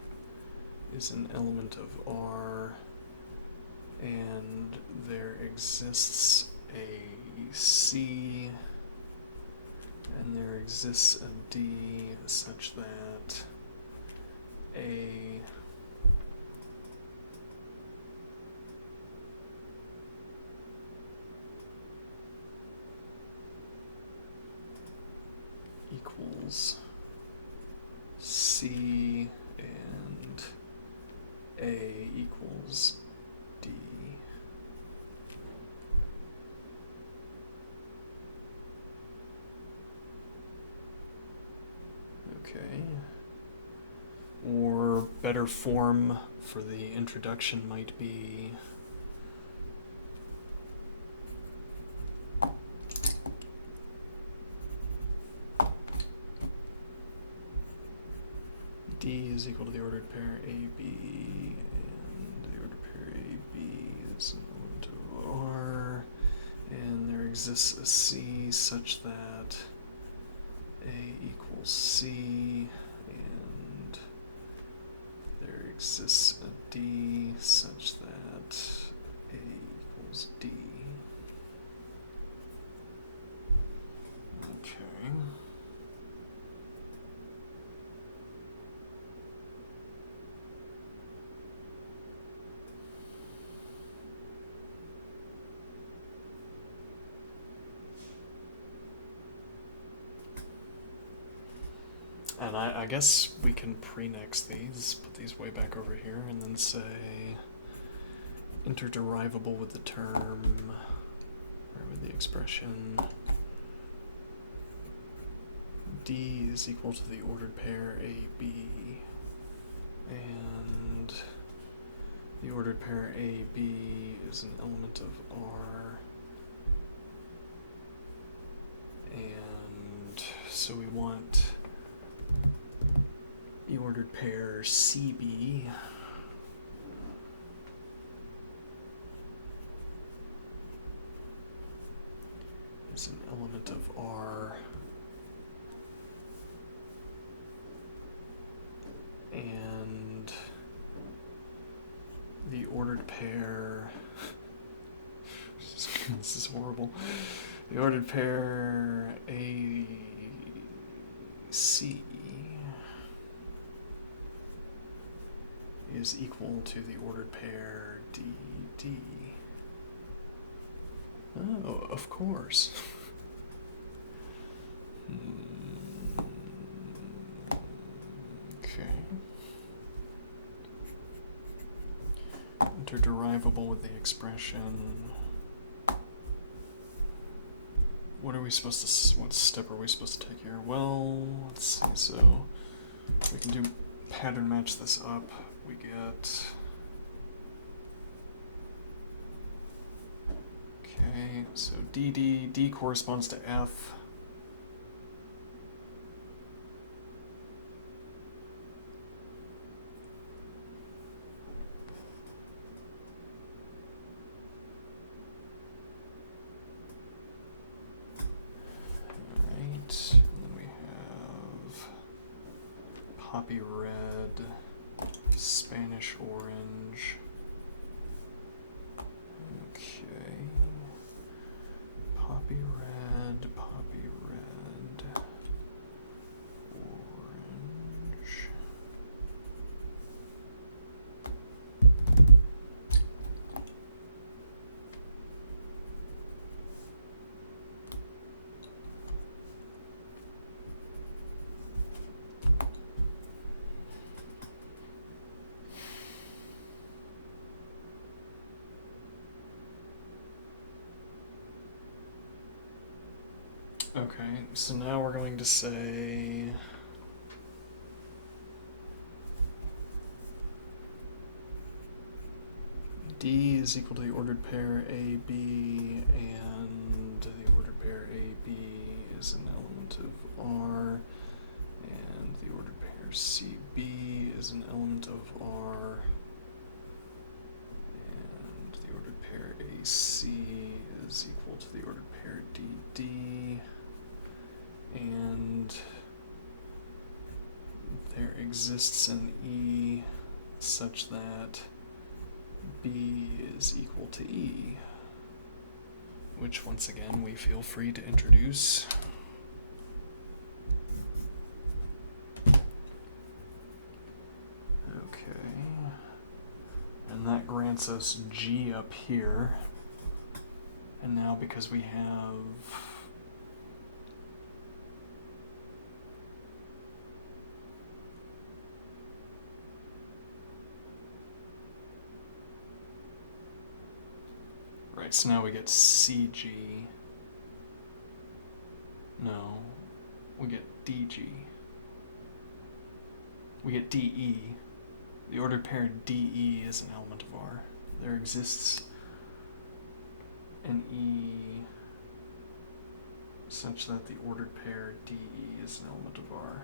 is an element of R, and there exists a C, and there exists a D such that A equals C and A equals D. Okay. Or better form for the introduction might be D is equal to the ordered pair AB, and the ordered pair AB is an element of R, and there exists a C such that A equals C, and there exists a D such that A equals D. Okay. And I guess we can pre-next these, put these way back over here, and then say interderivable with the term, or with the expression D is equal to the ordered pair AB, and the ordered pair AB is an element of R, and so we want the ordered pair CB is an element of R, and the ordered pair this is horrible. The ordered pair AC is equal to the ordered pair DD. Oh, of course. Okay. Interderivable with the expression. What step are we supposed to take here? Well, let's see. So we can do pattern match this up. We get, okay, so D corresponds to F. All right, and then we have poppy red, Spanish orange. Okay. Poppy red, orange. Okay, so now we're going to say D is equal to the ordered pair AB, and the ordered pair AB is an element of R, and the ordered pair CB is an element of R, and the ordered pair AC is equal to the ordered pair DD, and there exists an E such that B is equal to E, which once again we feel free to introduce. Okay, and that grants us G up here, and now because we have right, so now we get CG. No, we get DG. We get DE. The ordered pair DE is an element of R. There exists an E such that the ordered pair DE is an element of R.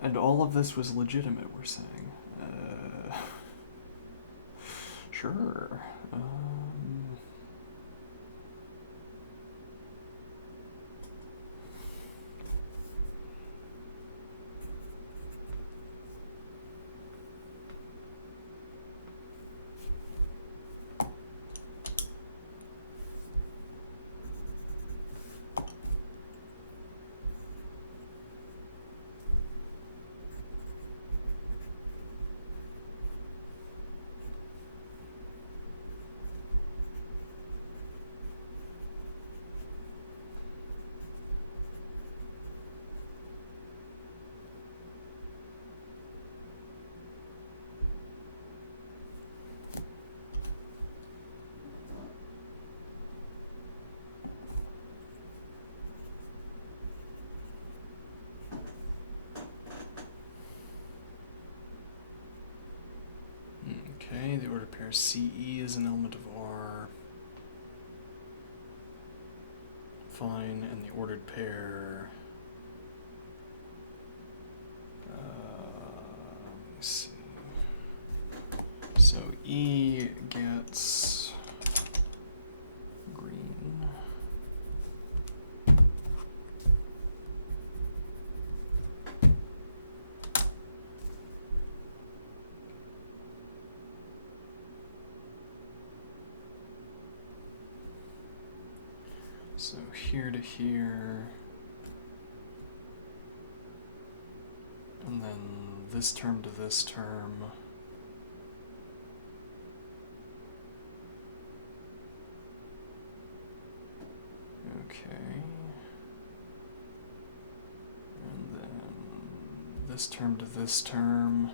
And all of this was legitimate, we're saying. Sure. Okay, the ordered pair CE is an element of R. Fine, and the ordered pair. Let me see. So E gets green. So here to here, and then this term to this term. Okay. And then this term to this term.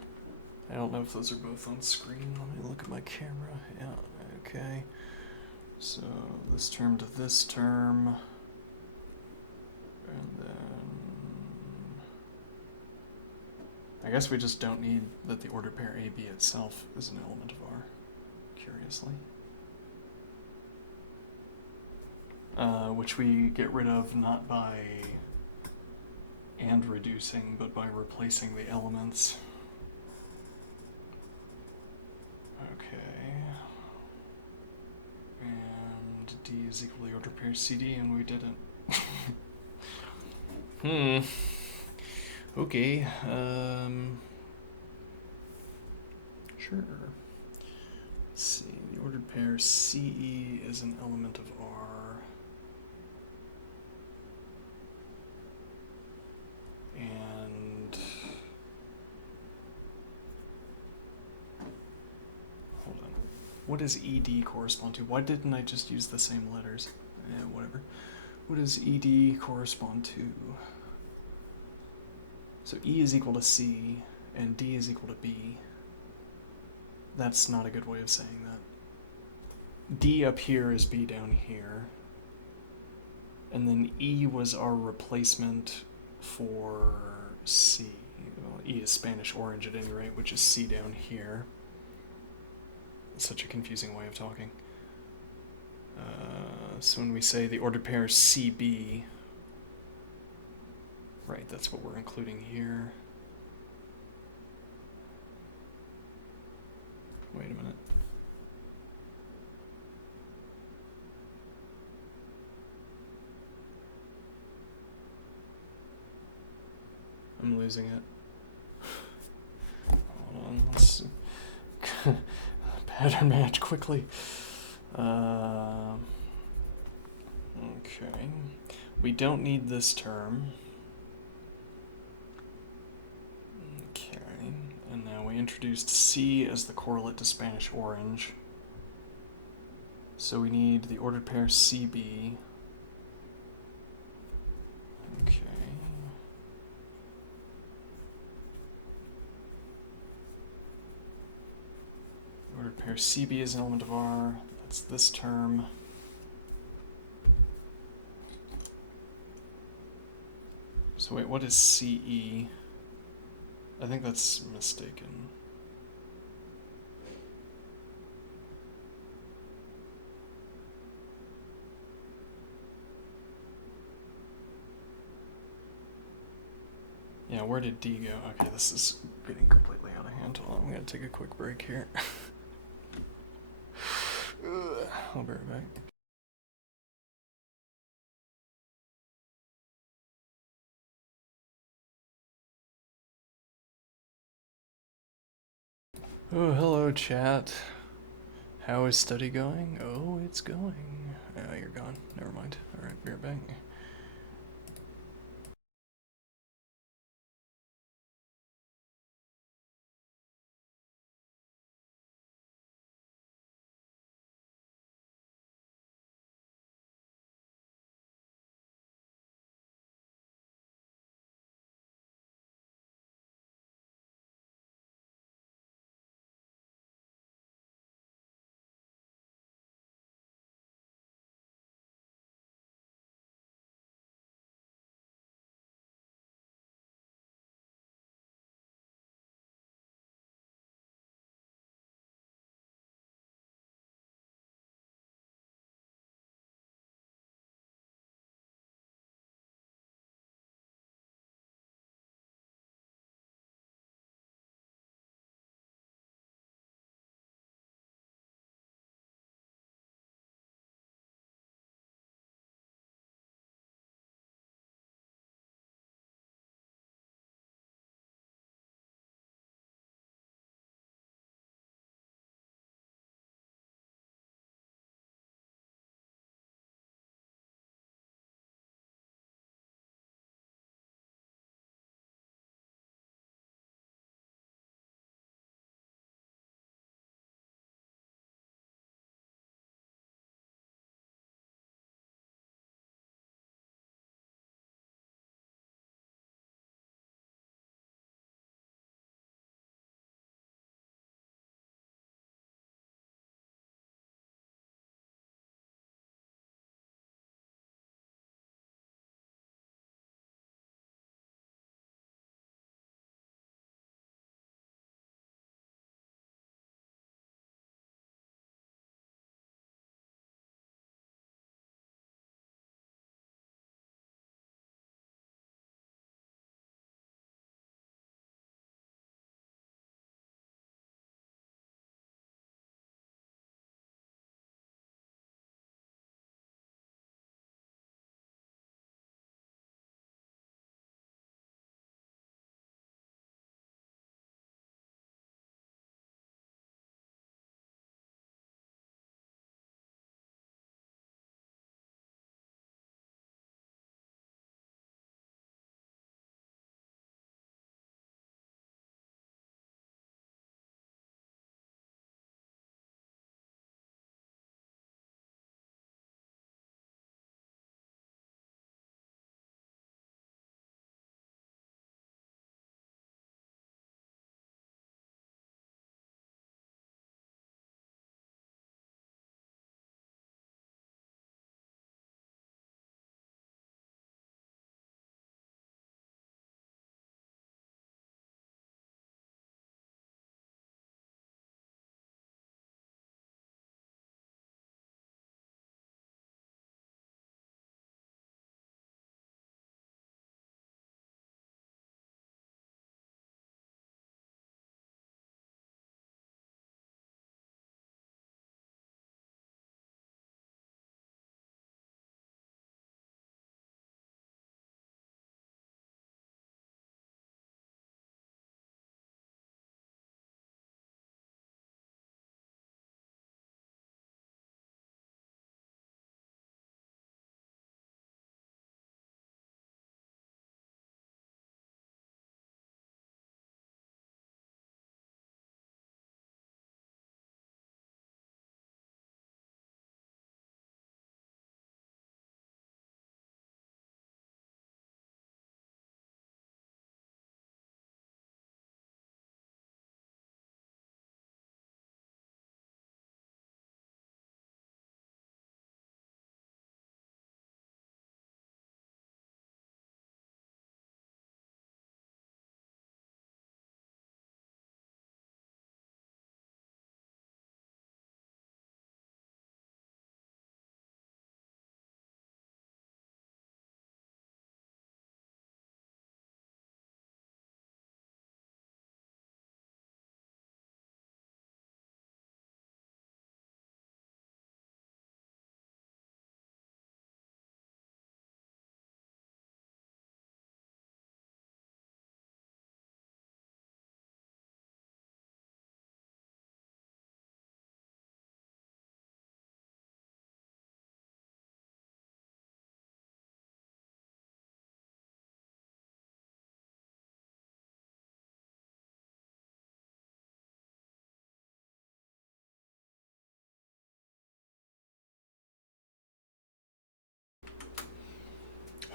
I don't know if those are both on screen. Let me look at my camera. Yeah, okay. So this term to this term, and then I guess we just don't need that the ordered pair AB itself is an element of R, curiously. Which we get rid of not by and reducing, but by replacing the elements. Okay. And D is equal to the ordered pair CD, and we didn't. Okay. Sure. Let's see. The ordered pair CE is an element of R. And hold on. What does ED correspond to? Why didn't I just use the same letters? Whatever. What does ED correspond to? So E is equal to C, and D is equal to B. That's not a good way of saying that. D up here is B down here. And then E was our replacement for C. E is Spanish orange at any rate, which is C down here. It's such a confusing way of talking. So when we say the ordered pair is CB, right, that's what we're including here. Wait a minute. I'm losing it. Hold on, let's pattern match quickly. Okay. We don't need this term. Okay. And now we introduced C as the correlate to Spanish orange. So we need the ordered pair CB. Okay. Ordered pair CB is an element of R. That's this term. So wait, what is CE? I think that's mistaken. Yeah, where did D go? Okay, this is getting completely out of hand. Hold on, I'm gonna take a quick break here. I'll be right back. Oh, hello, chat. How is study going? Oh, it's going. Oh, you're gone. Never mind. All right, be right back.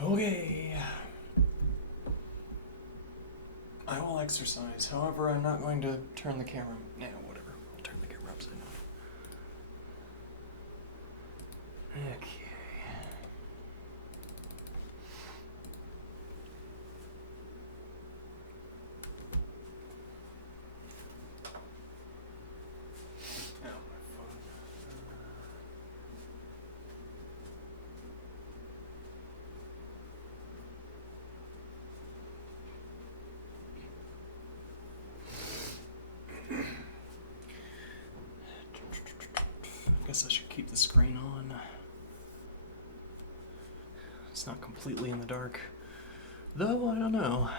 Okay. I will exercise. However, I'm not going to turn the camera. Nah, whatever. I'll turn the camera upside down. Okay. Oh, my phone. I guess I should keep the screen on. It's not completely in the dark. Though, I don't know.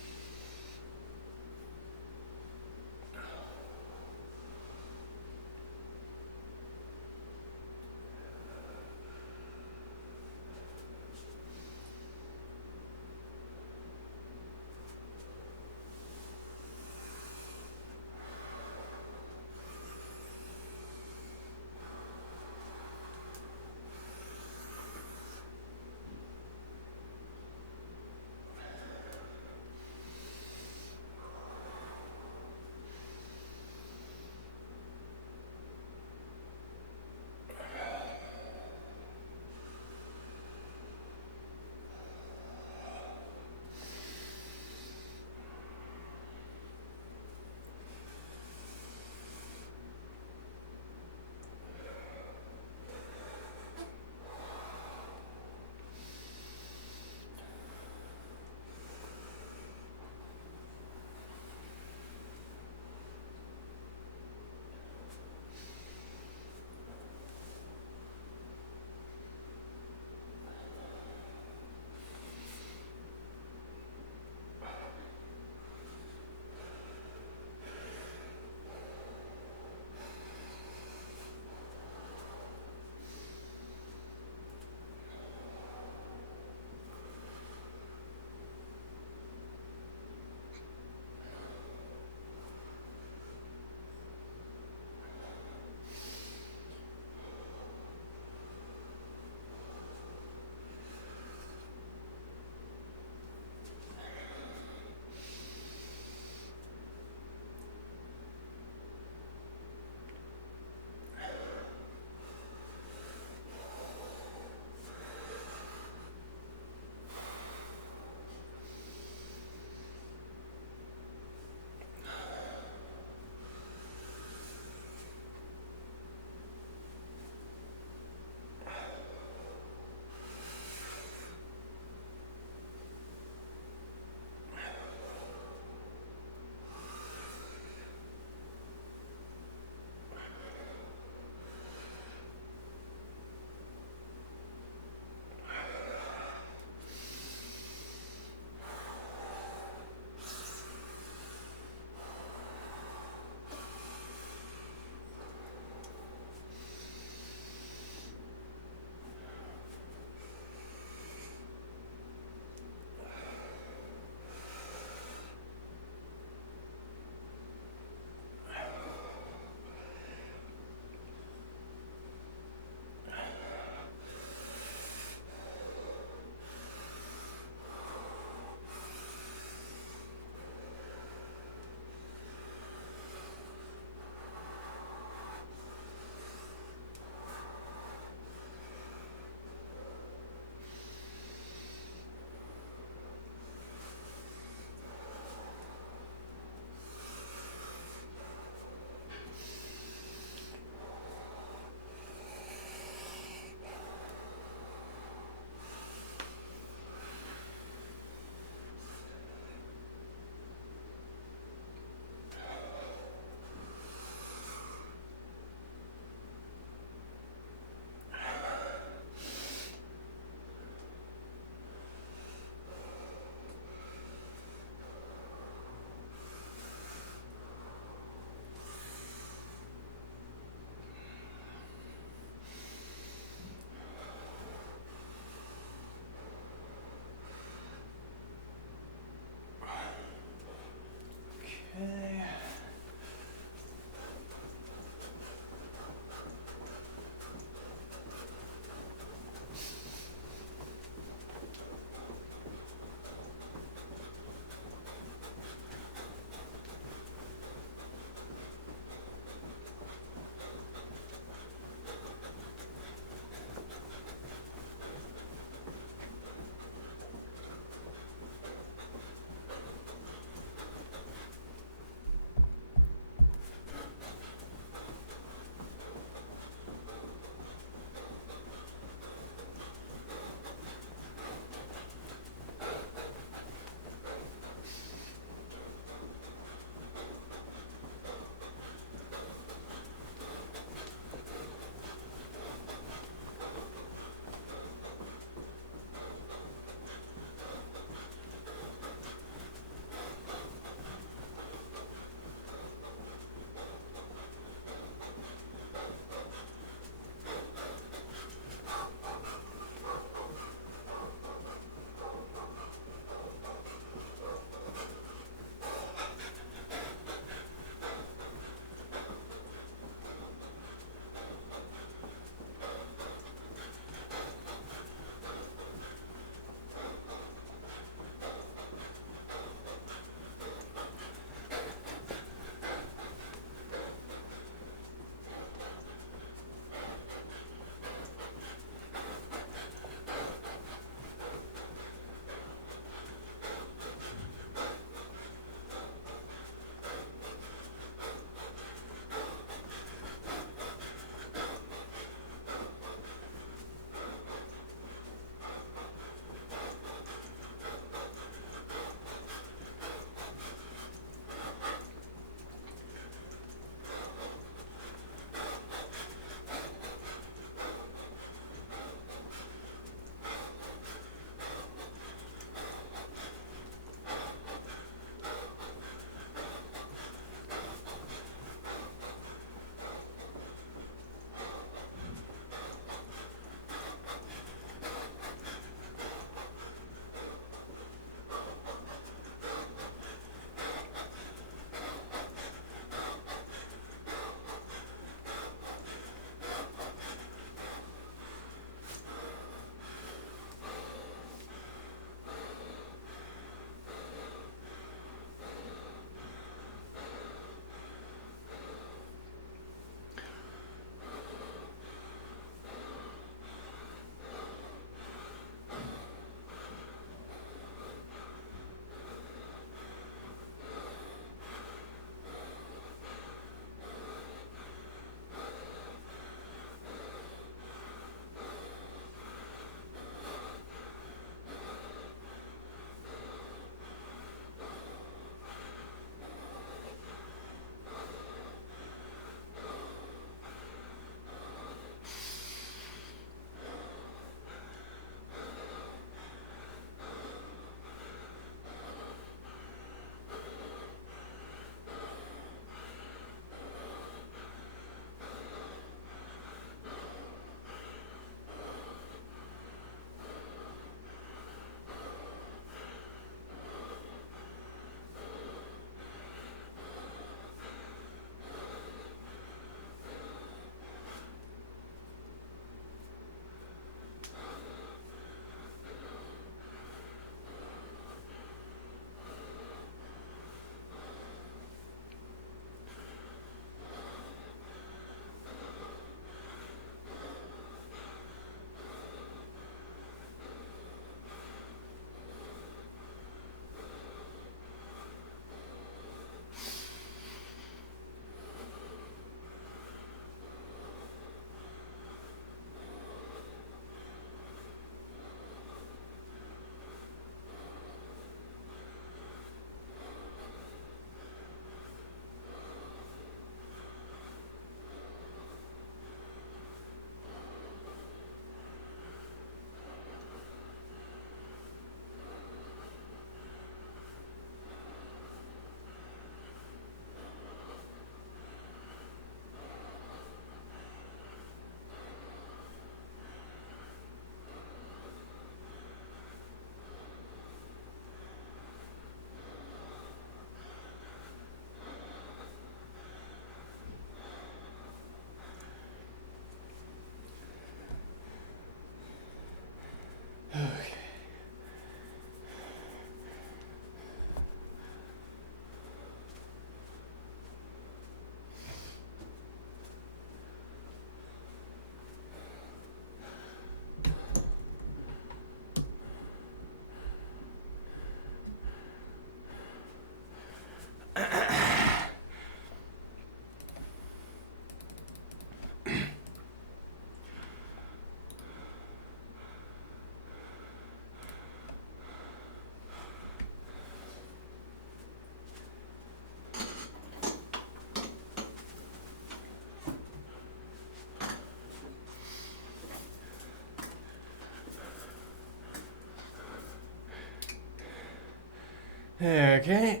Okay.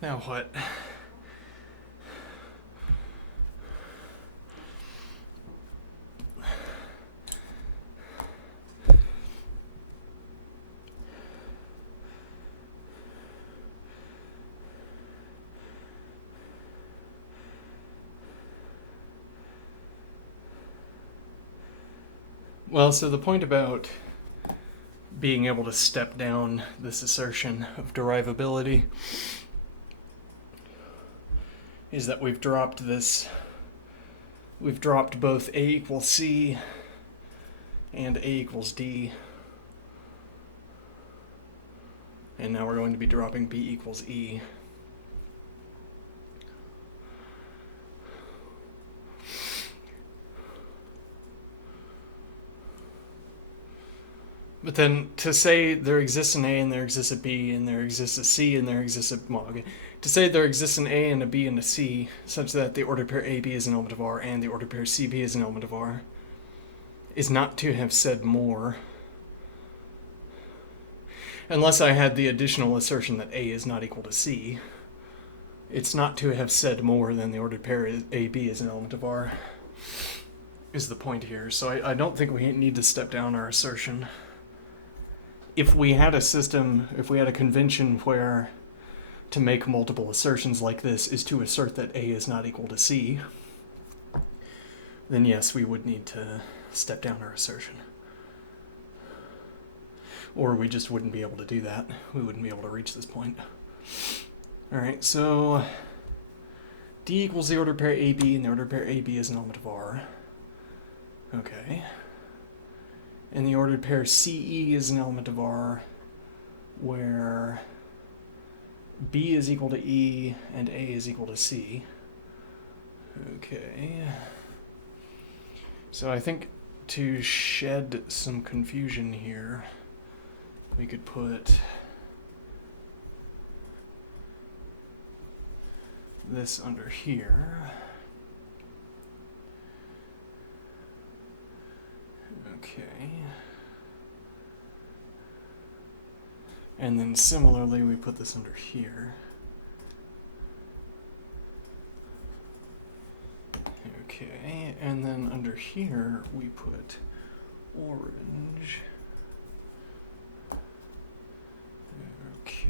Now what? Well, so the point about being able to step down this assertion of derivability is that we've dropped both A equals C and A equals D. And now we're going to be dropping B equals E. But then to say there exists an A and there exists a B and there exists a C and there exists a... Well, okay. To say there exists an A and a B and a C such that the ordered pair AB is an element of R and the ordered pair CB is an element of R is not to have said more. Unless I had the additional assertion that A is not equal to C, it's not to have said more than the ordered pair AB is an element of R, is the point here. So I don't think we need to step down our assertion. If we had a system, if we had a convention where to make multiple assertions like this is to assert that A is not equal to C, then yes, we would need to step down our assertion. Or we just wouldn't be able to do that. We wouldn't be able to reach this point. All right, so D equals the ordered pair AB, and the ordered pair AB is an element of R. Okay. And the ordered pair CE is an element of R where B is equal to E and A is equal to C. Okay. So I think to shed some confusion here, we could put this under here. Okay. And then similarly, we put this under here. Okay, and then under here, we put orange. Okay.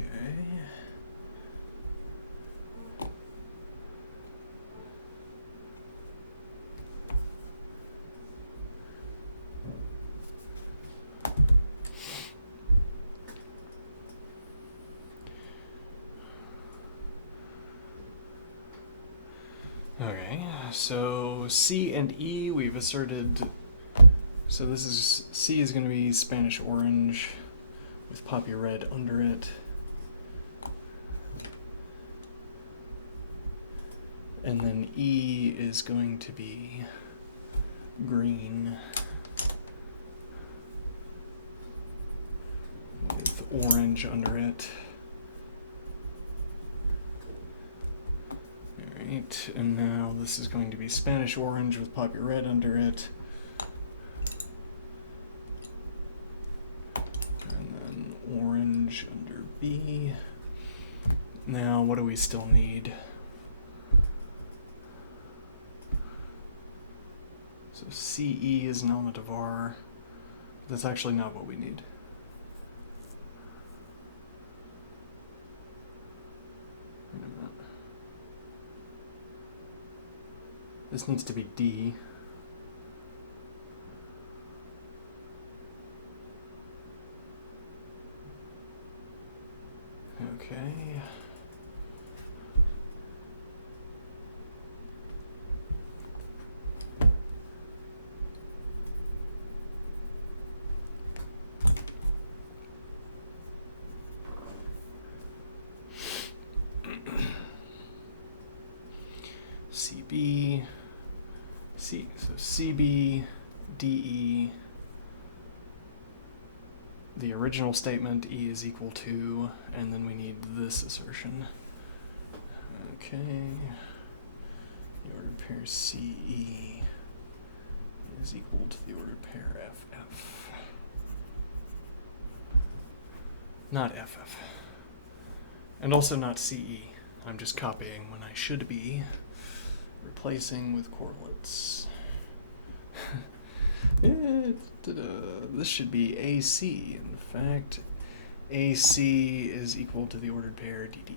Okay, so C and E we've asserted, so this is, C is going to be Spanish orange with poppy red under it. And then E is going to be green with orange under it. Alright, and now this is going to be Spanish orange with poppy red under it. And then orange under B. Now, what do we still need? So CE is an element of R. That's actually not what we need. Wait a minute. This needs to be D. Okay. CB, so CB, DE, the original statement, E is equal to, and then we need this assertion. Okay, the ordered pair CE is equal to the ordered pair FF. Not FF. And also not CE. I'm just copying when I should be replacing with correlates. This should be AC. In fact, AC is equal to the ordered pair DD.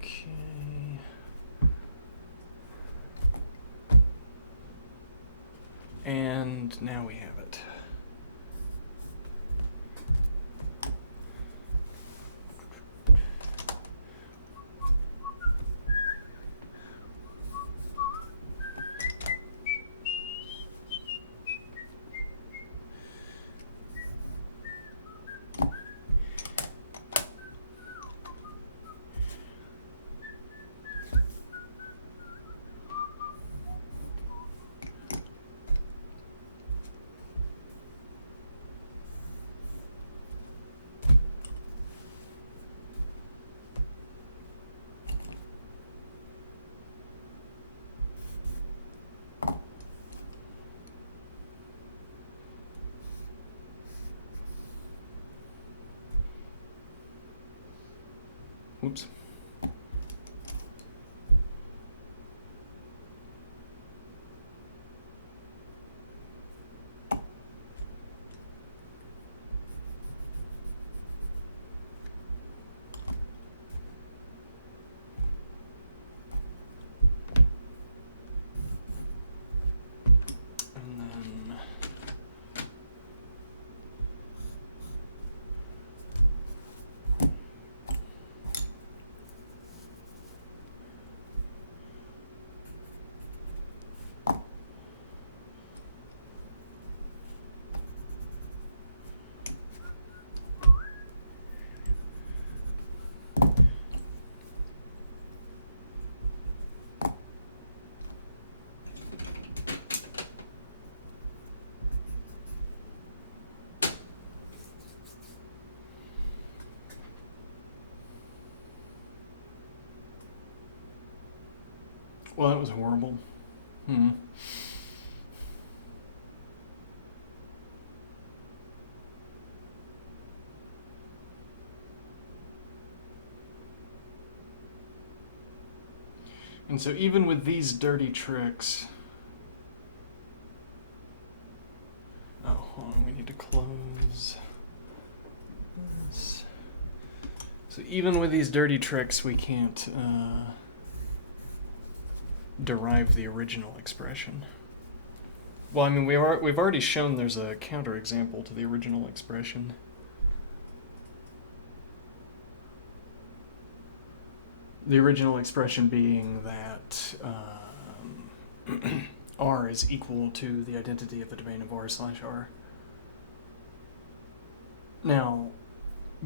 Okay. And now we have it. Oops. And then well, that was horrible. And so even with these dirty tricks... Oh, hold on, we need to close this. So even with these dirty tricks, we can't derive the original expression. Well, I mean, we've already shown there's a counterexample to the original expression. The original expression being that R is equal to the identity of the domain of R/R. Now,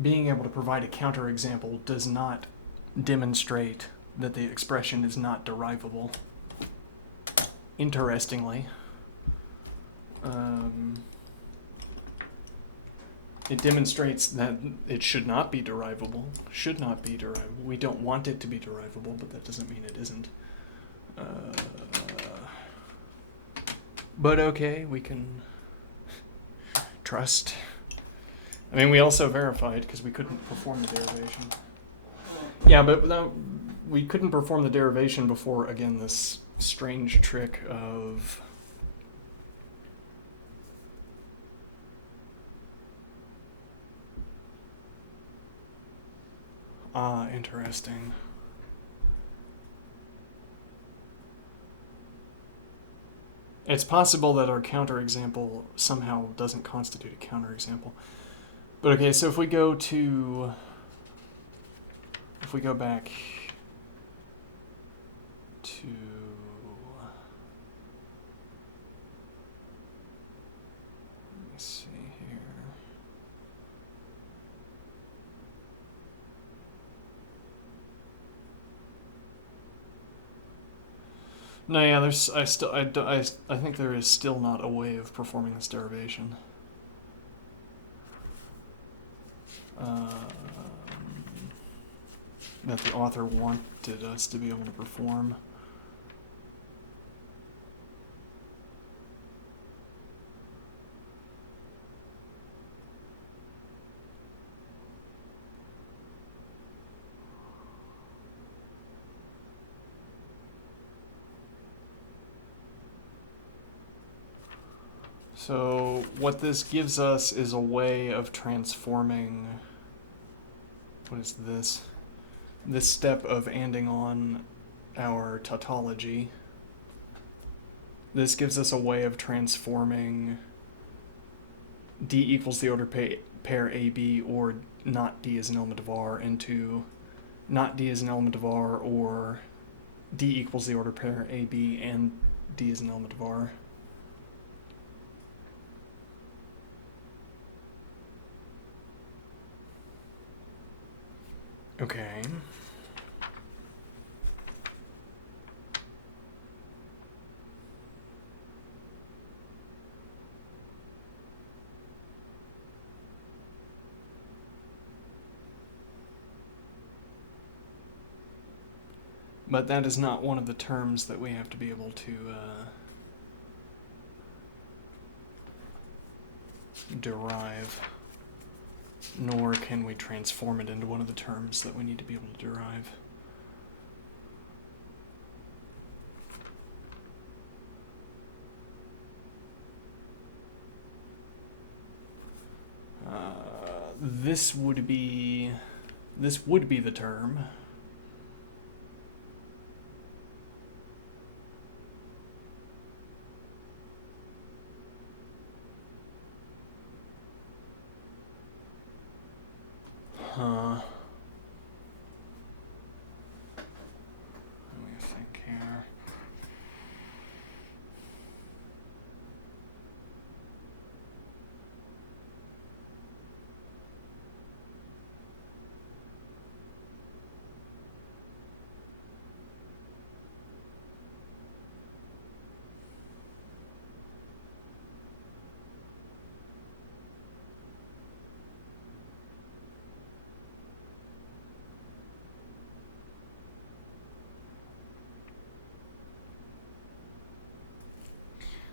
being able to provide a counterexample does not demonstrate that the expression is not derivable. Interestingly, it demonstrates that it should not be derivable. We don't want it to be derivable, but that doesn't mean it isn't. But okay, we can trust. I mean, we also verified because we couldn't perform the derivation. Yeah, but we couldn't perform the derivation before, again, this strange trick of interesting. It's possible that our counterexample somehow doesn't constitute a counterexample. But okay, so if we go back to let me see here. No, yeah, I think there is still not a way of performing this derivation. that the author wanted us to be able to perform. So what this gives us is a way of transforming, what is this? This step of anding on our tautology. This gives us a way of transforming D equals the order pair AB or not D as an element of R into not D as an element of R or D equals the order pair AB and D as an element of R. Okay. But that is not one of the terms that we have to be able to derive, nor can we transform it into one of the terms that we need to be able to derive. This would be the term. Let me think here.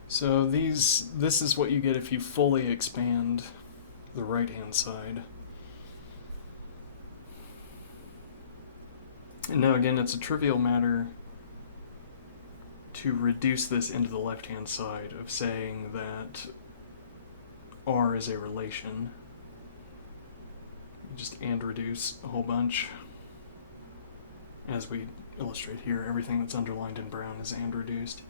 So this is what you get if you fully expand the right-hand side. And now again, it's a trivial matter to reduce this into the left-hand side of saying that R is a relation. Just and reduce a whole bunch. As we illustrate here, everything that's underlined in brown is and reduced.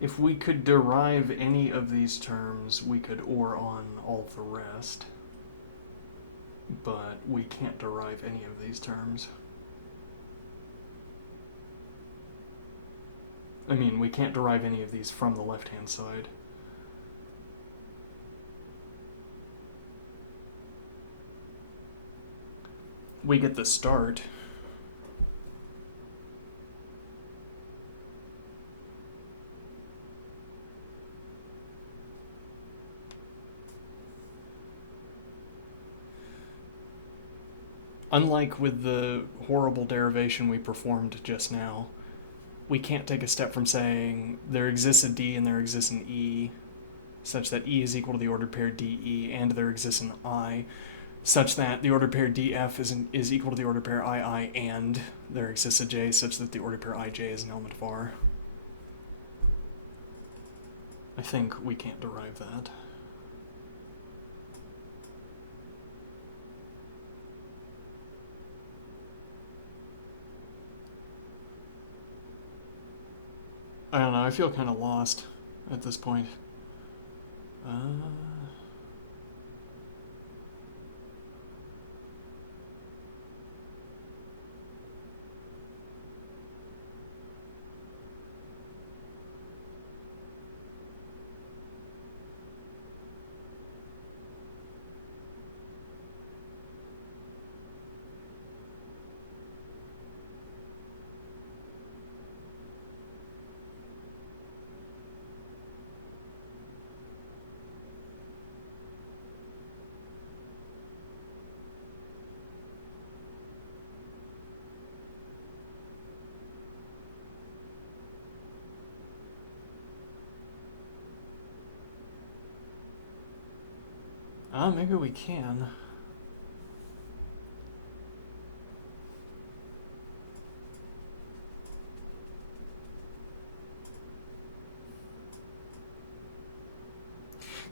If we could derive any of these terms, we could OR on all the rest. But we can't derive any of these terms. I mean, we can't derive any of these from the left-hand side. We get the start. Unlike with the horrible derivation we performed just now, we can't take a step from saying there exists a D and there exists an E, such that E is equal to the ordered pair DE, and there exists an I, such that the ordered pair DF is equal to the ordered pair II, and there exists a J such that the ordered pair IJ is an element of R. I think we can't derive that. I don't know, I feel kind of lost at this point. Maybe we can.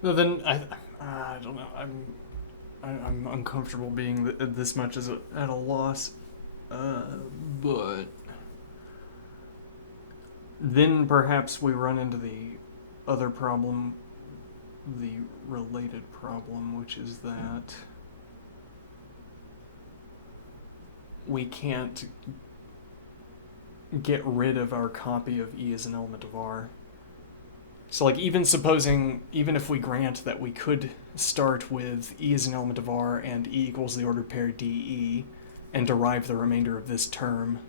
No, then I don't know. I'm uncomfortable being this much at a loss, but then perhaps we run into the other problem, the related problem, which is that we can't get rid of our copy of E as an element of R. So like even if we grant that we could start with E as an element of R and E equals the ordered pair DE and derive the remainder of this term,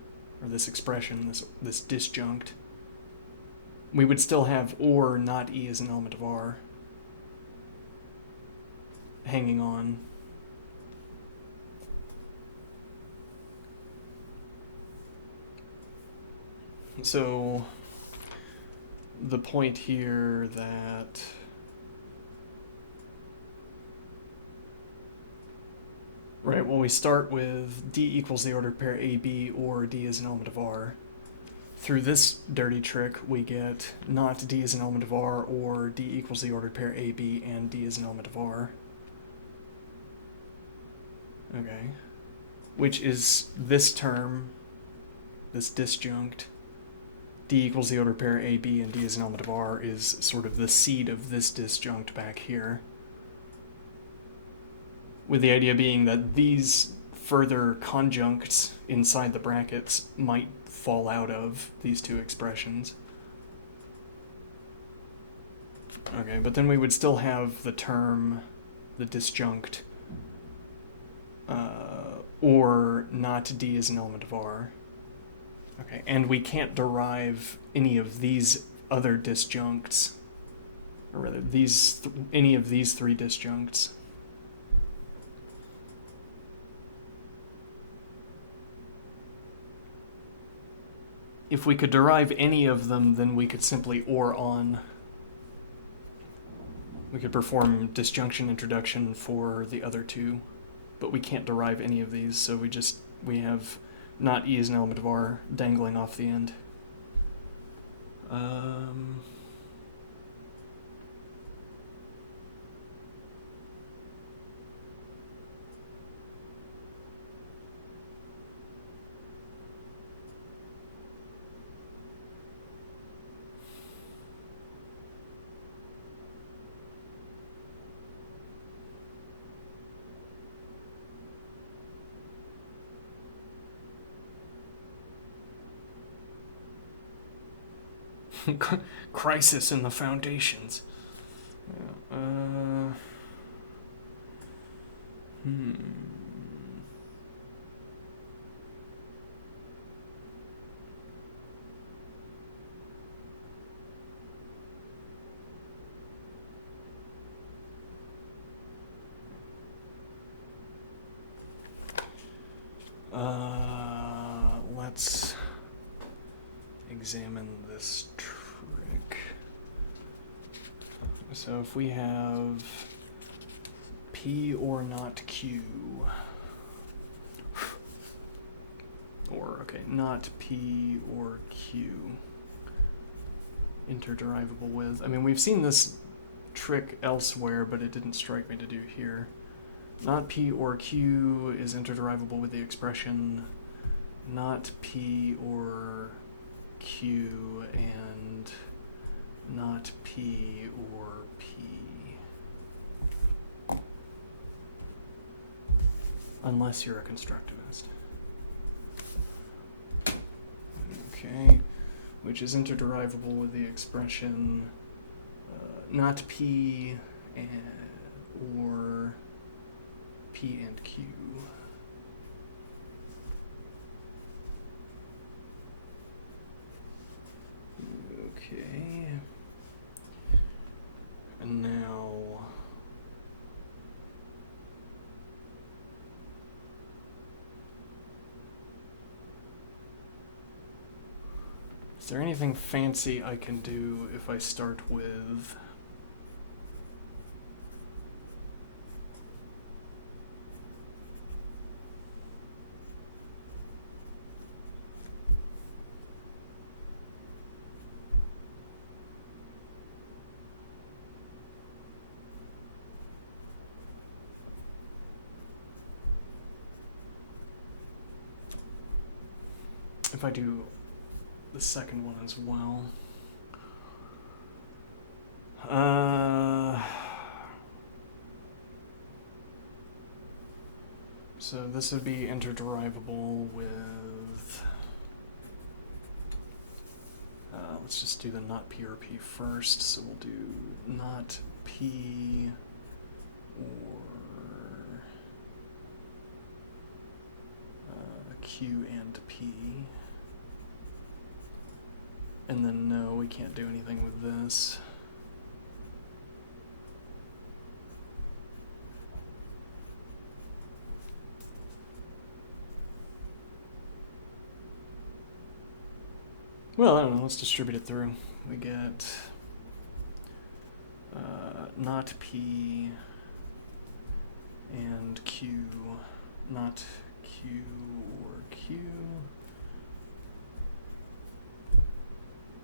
or this expression, this disjunct, we would still have or not E as an element of R hanging on. So the point here that we start with D equals the ordered pair AB or D is an element of R. Through this dirty trick, we get not D is an element of R or D equals the ordered pair AB and D is an element of R. Okay. Which is this term, this disjunct. D equals the ordered pair AB and D is an element of R is sort of the seed of this disjunct back here. With the idea being that these further conjuncts inside the brackets might fall out of these two expressions. Okay, but then we would still have the term, the disjunct, or not D is an element of R. Okay, and we can't derive any of these other disjuncts, or rather, any of these three disjuncts. If we could derive any of them, then we could simply OR on. We could perform disjunction introduction for the other two, but we can't derive any of these, so we have not E as an element of R dangling off the end. Crisis in the foundations. Let's examine this trick. So if we have P or not Q, or not P or Q, interderivable with. I mean, we've seen this trick elsewhere, but it didn't strike me to do here. Not P or Q is interderivable with the expression not P or Q and not P or P. Unless you're a constructivist. Okay, which is interderivable with the expression not P or P and Q. Okay. And now is there anything fancy I can do if I start with if I do the second one as well. So this would be interderivable with, let's just do the not P or P first. So we'll do not P or Q and P. And then no, we can't do anything with this. Well, I don't know, let's distribute it through. We get not P and Q, not Q or Q,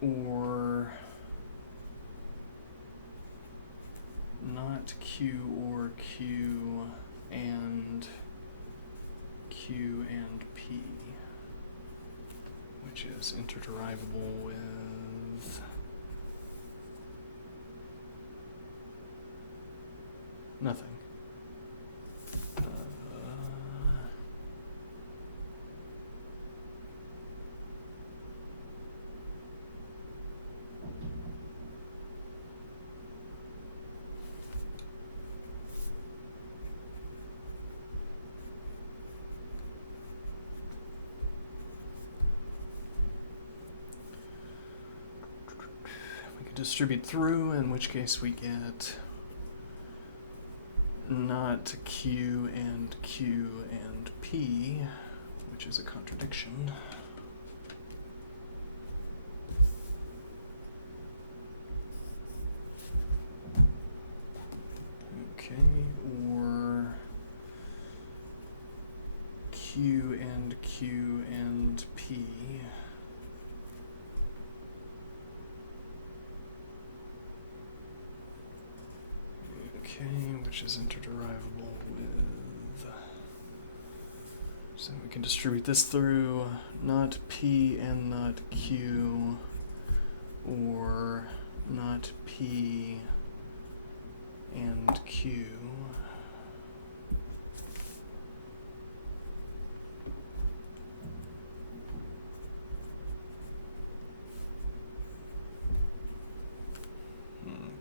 or not Q or Q and Q and P, which is interderivable with nothing. Distribute through, in which case we get not Q and P, which is a contradiction. Okay, or Q and P. Okay, which is interderivable with, so we can distribute this through not P and not Q, or not P and Q.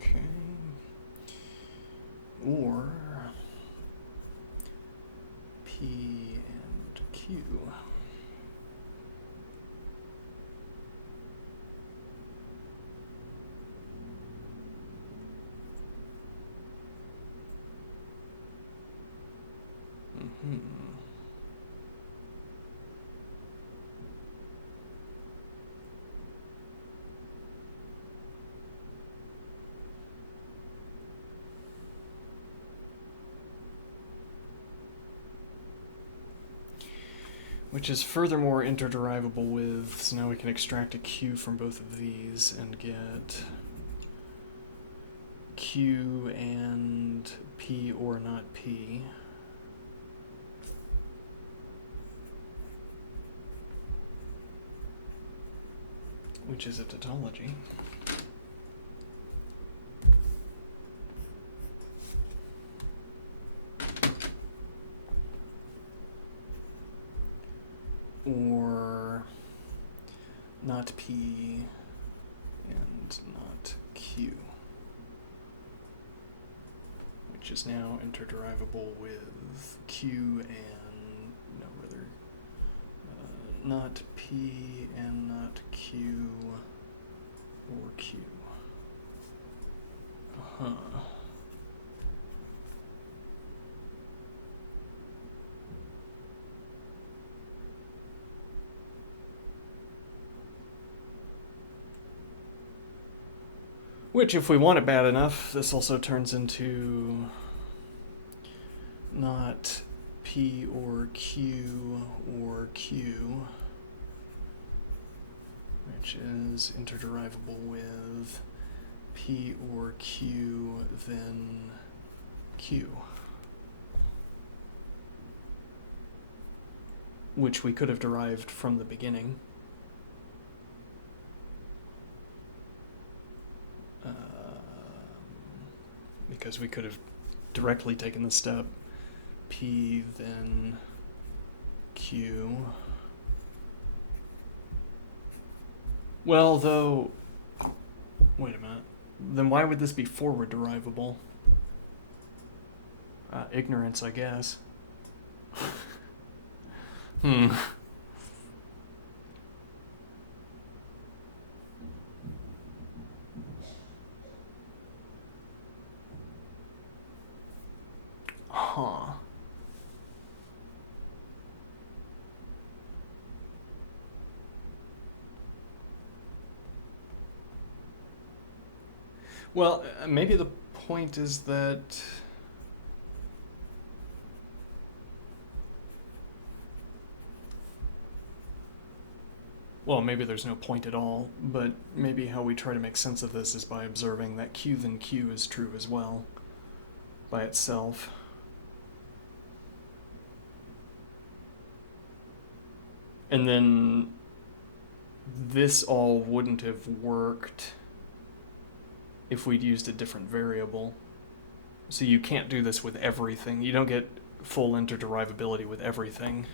Okay. Or P and Q. Which is furthermore interderivable with, so now we can extract a Q from both of these and get Q and P or not P. Which is a tautology. Or not P and not Q, which is now interderivable with Q and, no, rather, not P and not Q or Q. Which, if we want it bad enough, this also turns into not P or Q, which is interderivable with P or Q, then Q. Which we could have derived from the beginning. because we could have directly taken the step P, then Q. Well, though, wait a minute. Then why would this be forward derivable? Ignorance, I guess. Huh. Well, maybe the point is that well, maybe there's no point at all, but maybe how we try to make sense of this is by observing that Q then Q is true as well by itself. And then this all wouldn't have worked if we'd used a different variable. So you can't do this with everything. You don't get full interderivability with everything.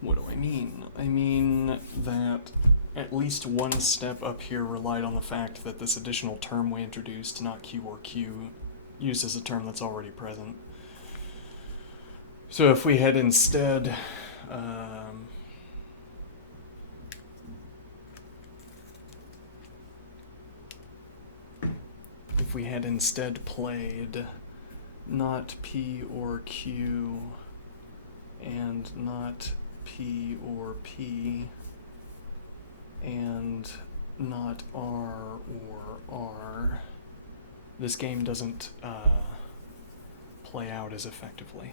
What do I mean? I mean that at least one step up here relied on the fact that this additional term we introduced, not Q or Q, uses a term that's already present. So if we had instead played not P or Q and not P or P and not R or R, this game doesn't play out as effectively.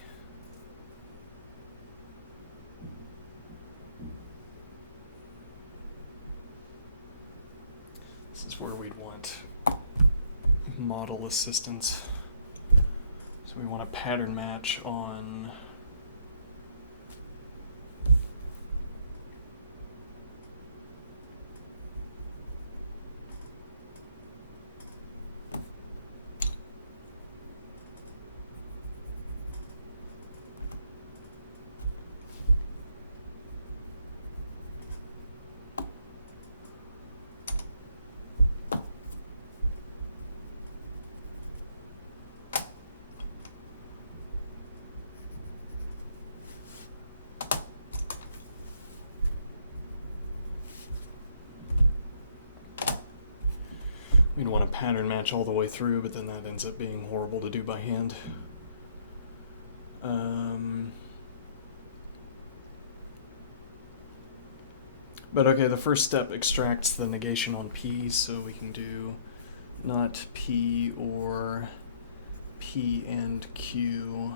This is where we'd want model assistance. So we want a pattern match on we'd want to pattern match all the way through, but then that ends up being horrible to do by hand. But okay, the first step extracts the negation on P, so we can do not P or P and Q,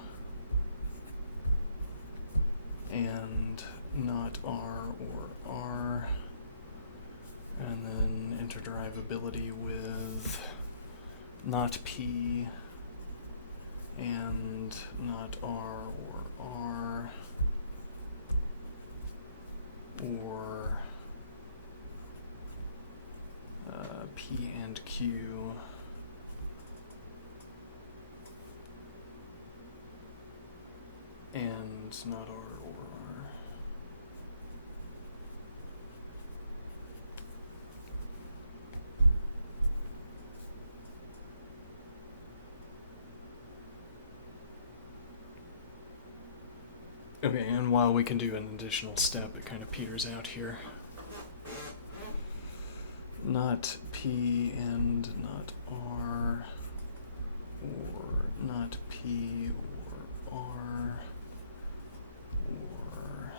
and not R or R, and then interderivability with not P and not R or R, or P and Q and not R or R. Okay, and while we can do an additional step, it kind of peters out here. Not P and not R, or not P or R, or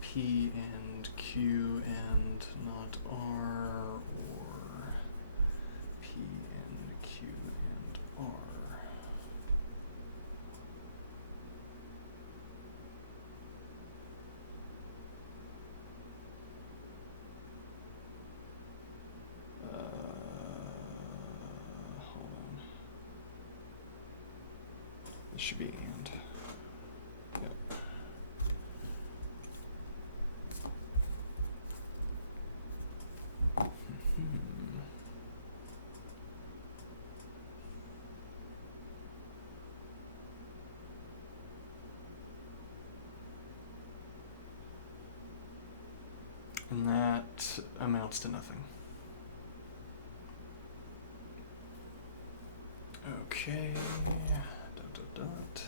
P and Q and not R, or P and Q and R. should be and. Yep. And that amounts to nothing. Okay. Dot, dot, dot.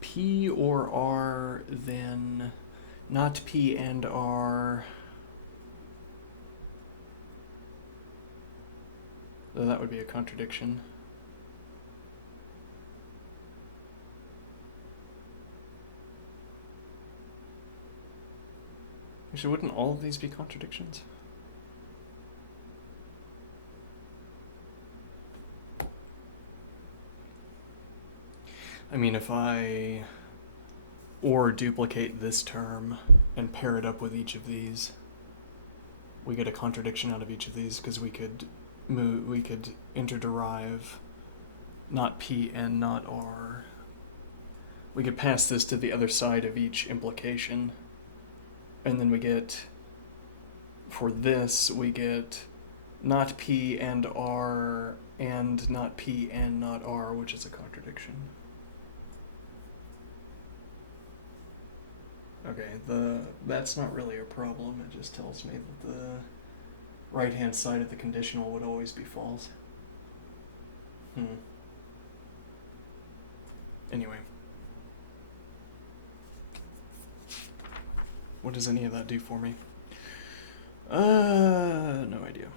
P or R, then not P and R. Though that would be a contradiction. Actually, wouldn't all of these be contradictions? I mean, if I or duplicate this term and pair it up with each of these, we get a contradiction out of each of these because we could interderive not P and not R. We could pass this to the other side of each implication, and then we get, for this, we get not P and R and not P and not R, which is a contradiction. Okay, that's not really a problem. It just tells me that the right-hand side of the conditional would always be false. Anyway. What does any of that do for me? No idea.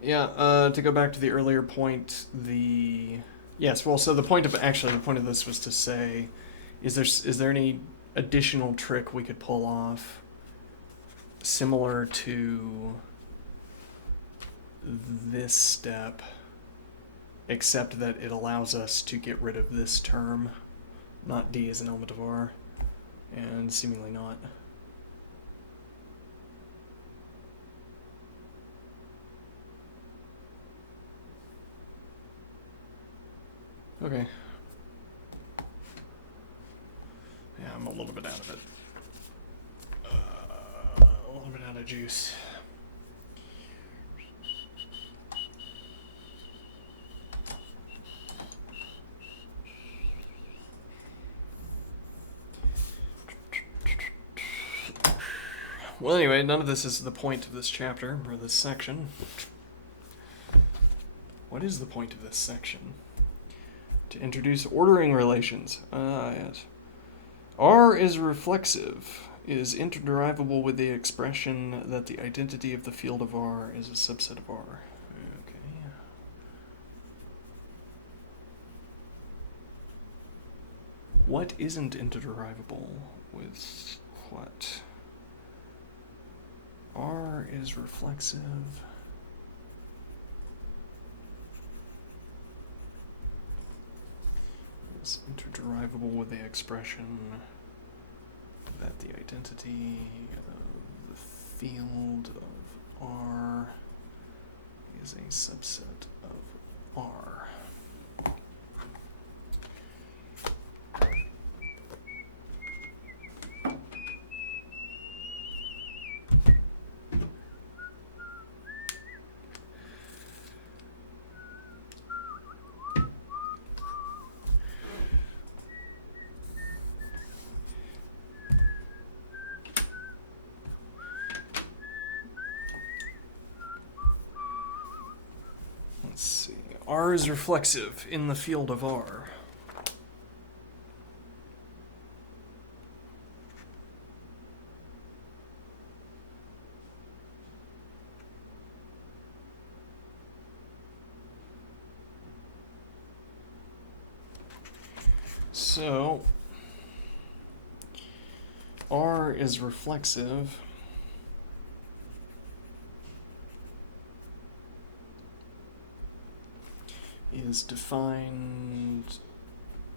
Yeah, to go back to the earlier point, so the point of this was to say, is there any additional trick we could pull off similar to this step, except that it allows us to get rid of this term, not D as an element of R, and seemingly not. Okay. Yeah, I'm a little bit out of it. A little bit out of juice. Well, anyway, none of this is the point of this chapter, or this section. What is the point of this section? To introduce ordering relations. Yes. R is reflexive, is interderivable with the expression that the identity of the field of R is a subset of R. Okay. What isn't interderivable with what? R is reflexive. Is interderivable with the expression that the identity of the field of R is a subset of R. Let's see. R is reflexive in the field of R. So R is reflexive is defined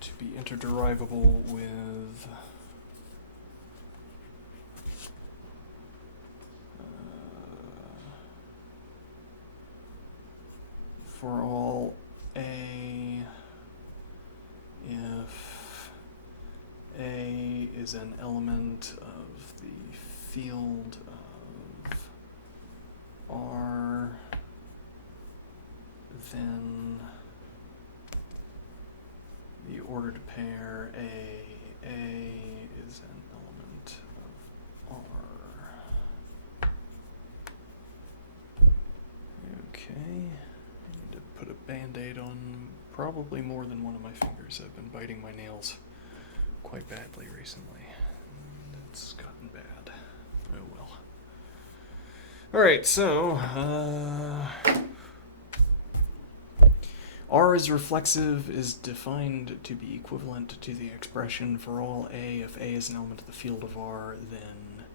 to be interderivable with for all A if A is an element of the field of R, then the ordered pair A is an element of R. Okay, I need to put a band-aid on probably more than one of my fingers. I've been biting my nails quite badly recently. It's gotten bad. Oh well. Alright, so R is reflexive is defined to be equivalent to the expression for all A if A is an element of the field of R, then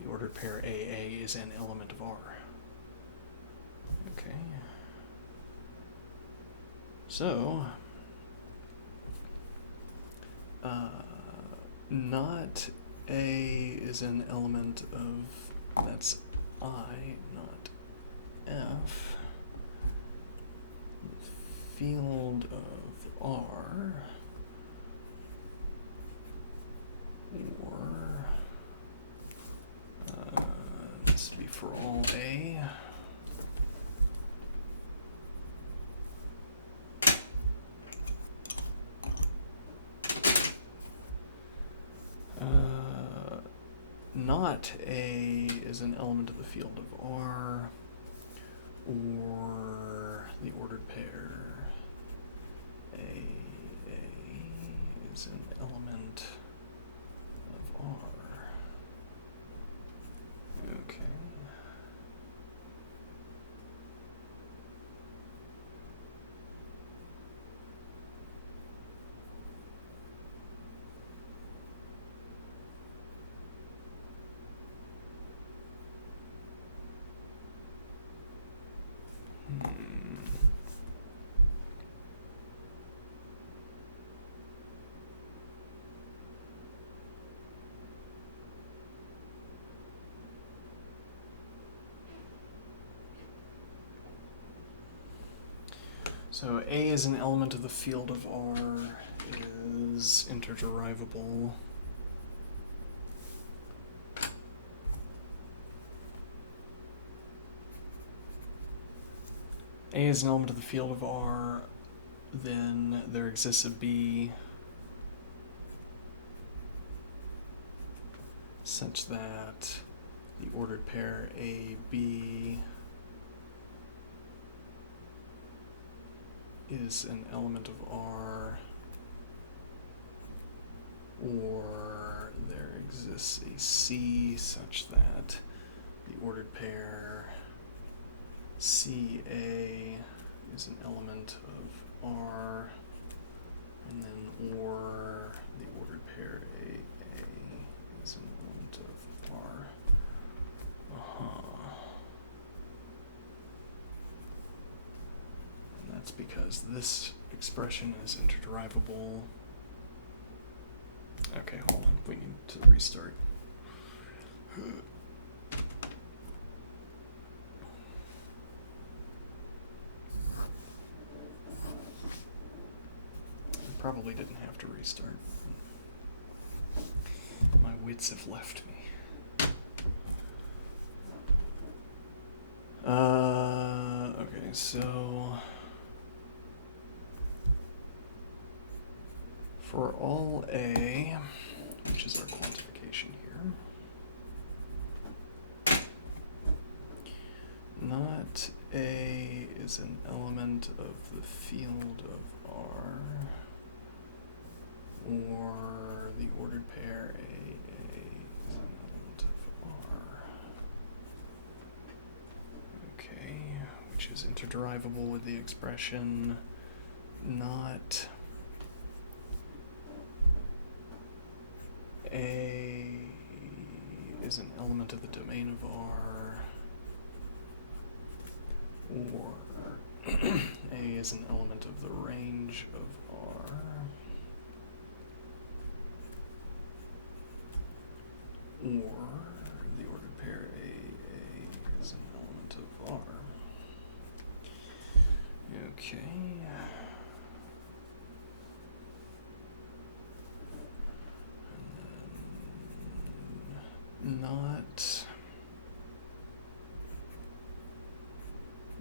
the ordered pair AA is an element of R. Okay. So, not A is an element of, that's I, not F. Field of R, or this would be for all A. Not A is an element of the field of R, or the ordered pair A is an element of R. Okay. So A is an element of the field of R is interderivable. A is an element of the field of R, then there exists a B such that the ordered pair AB is an element of R, or there exists a C such that the ordered pair CA is an element of R, and then or the ordered pair AA is an element of R. And that's because this expression is interderivable. Okay, hold on. We need to restart. Probably didn't have to restart. My wits have left me. Okay, so for all A, which is our quantification here, not A is an element of the field of R, or the ordered pair AA is an element of R. Okay, which is interderivable with the expression not A is an element of the domain of R, or A is an element of the range of R, or the ordered pair A is an element of R. Okay. And then not.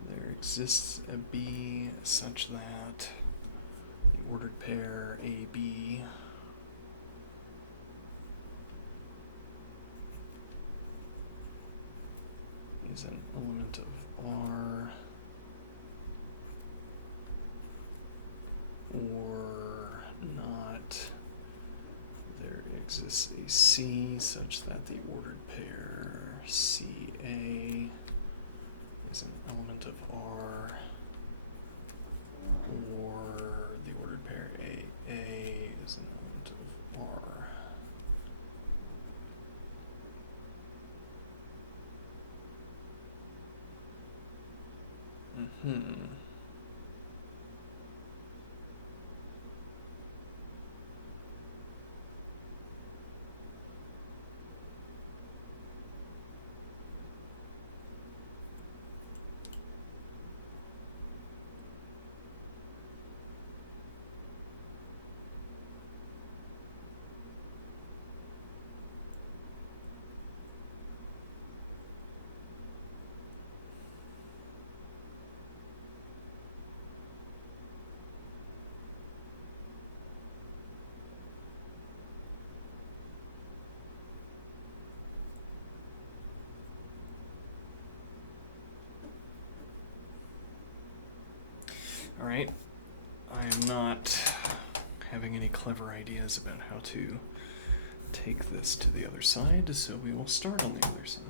There exists a B such that the ordered pair AB is an element of R, or not. There exists a C such that the ordered pair CA is an element of R, or the ordered pair AA is an element of R. All right, I am not having any clever ideas about how to take this to the other side, so we will start on the other side.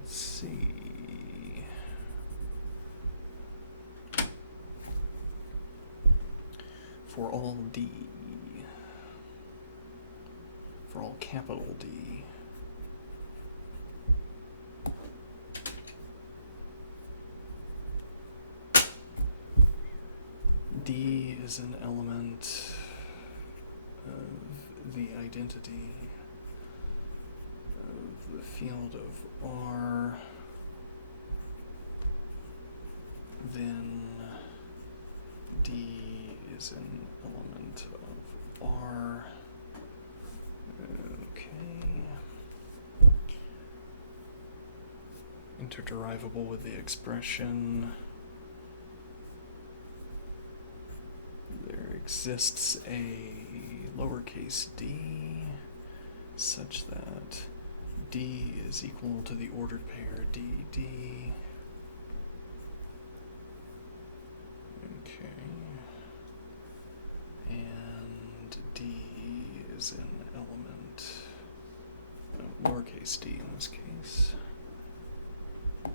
Let's see. For all D, for all capital D, D is an element of the identity of the field of R, then D is an element of R. Okay. Interderivable with the expression. There exists a lowercase d such that D is equal to the ordered pair DD. Okay. And D is an element, lowercase d in this case. Of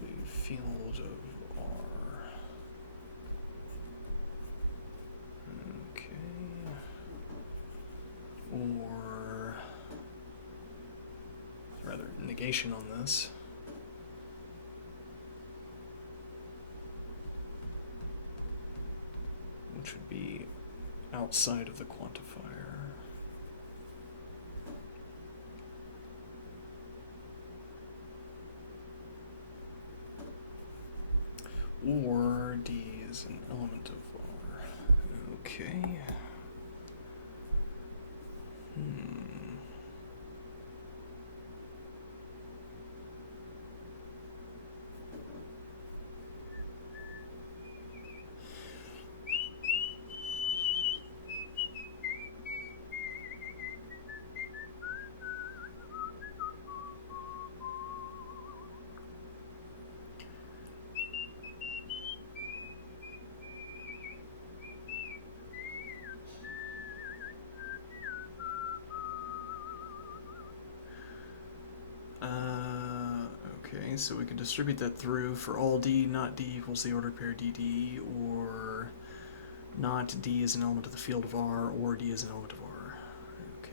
the field of R. Okay. Or, rather, negation on this. Which would be outside of the quantifier. Or D is an element of R. Okay. so we can distribute that through for all D, not D equals the ordered pair DD, or not D is an element of the field of R, or D is an element of R. Okay.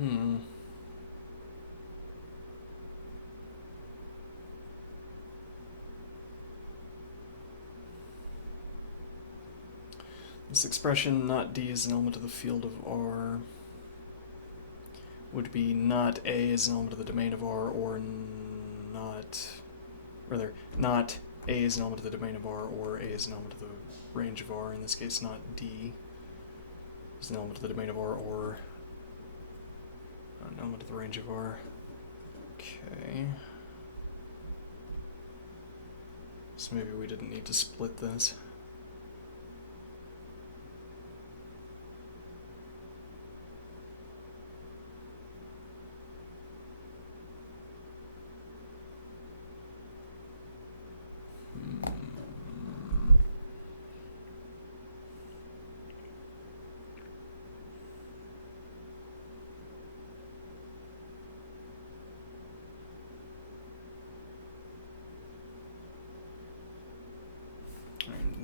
Mm-hmm. This expression, not D is an element of the field of R, would be not A is an element of the domain of R, or not A is an element of the domain of R, or A is an element of the range of R. In this case, not D is an element of the domain of R, or an element of the range of R. Okay. So maybe we didn't need to split this.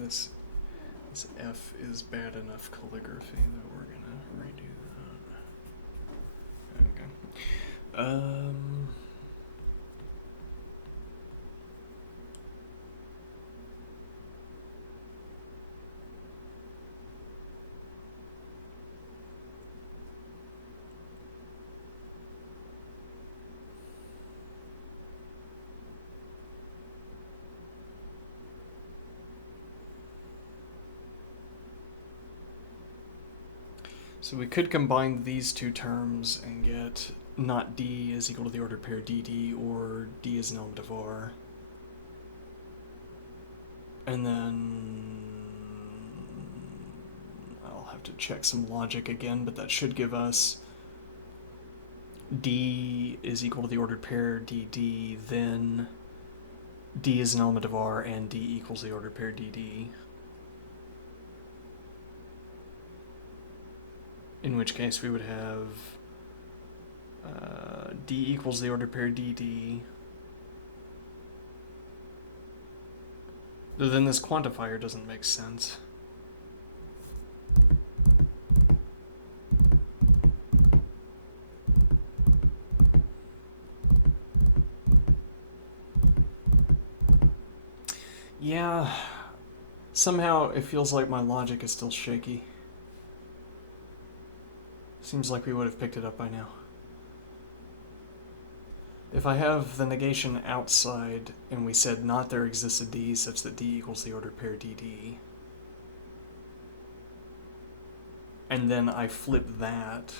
This F is bad enough calligraphy that we're gonna redo that. Okay. So we could combine these two terms and get not D is equal to the ordered pair DD, or D is an element of R. And then I'll have to check some logic again, but that should give us D is equal to the ordered pair DD, then D is an element of R, and D equals the ordered pair DD. In which case we would have D equals the ordered pair DD. Though then this quantifier doesn't make sense. Yeah, somehow it feels like my logic is still shaky. Seems like we would have picked it up by now. If I have the negation outside and we said not there exists a D such that D equals the ordered pair DD, and then I flip that,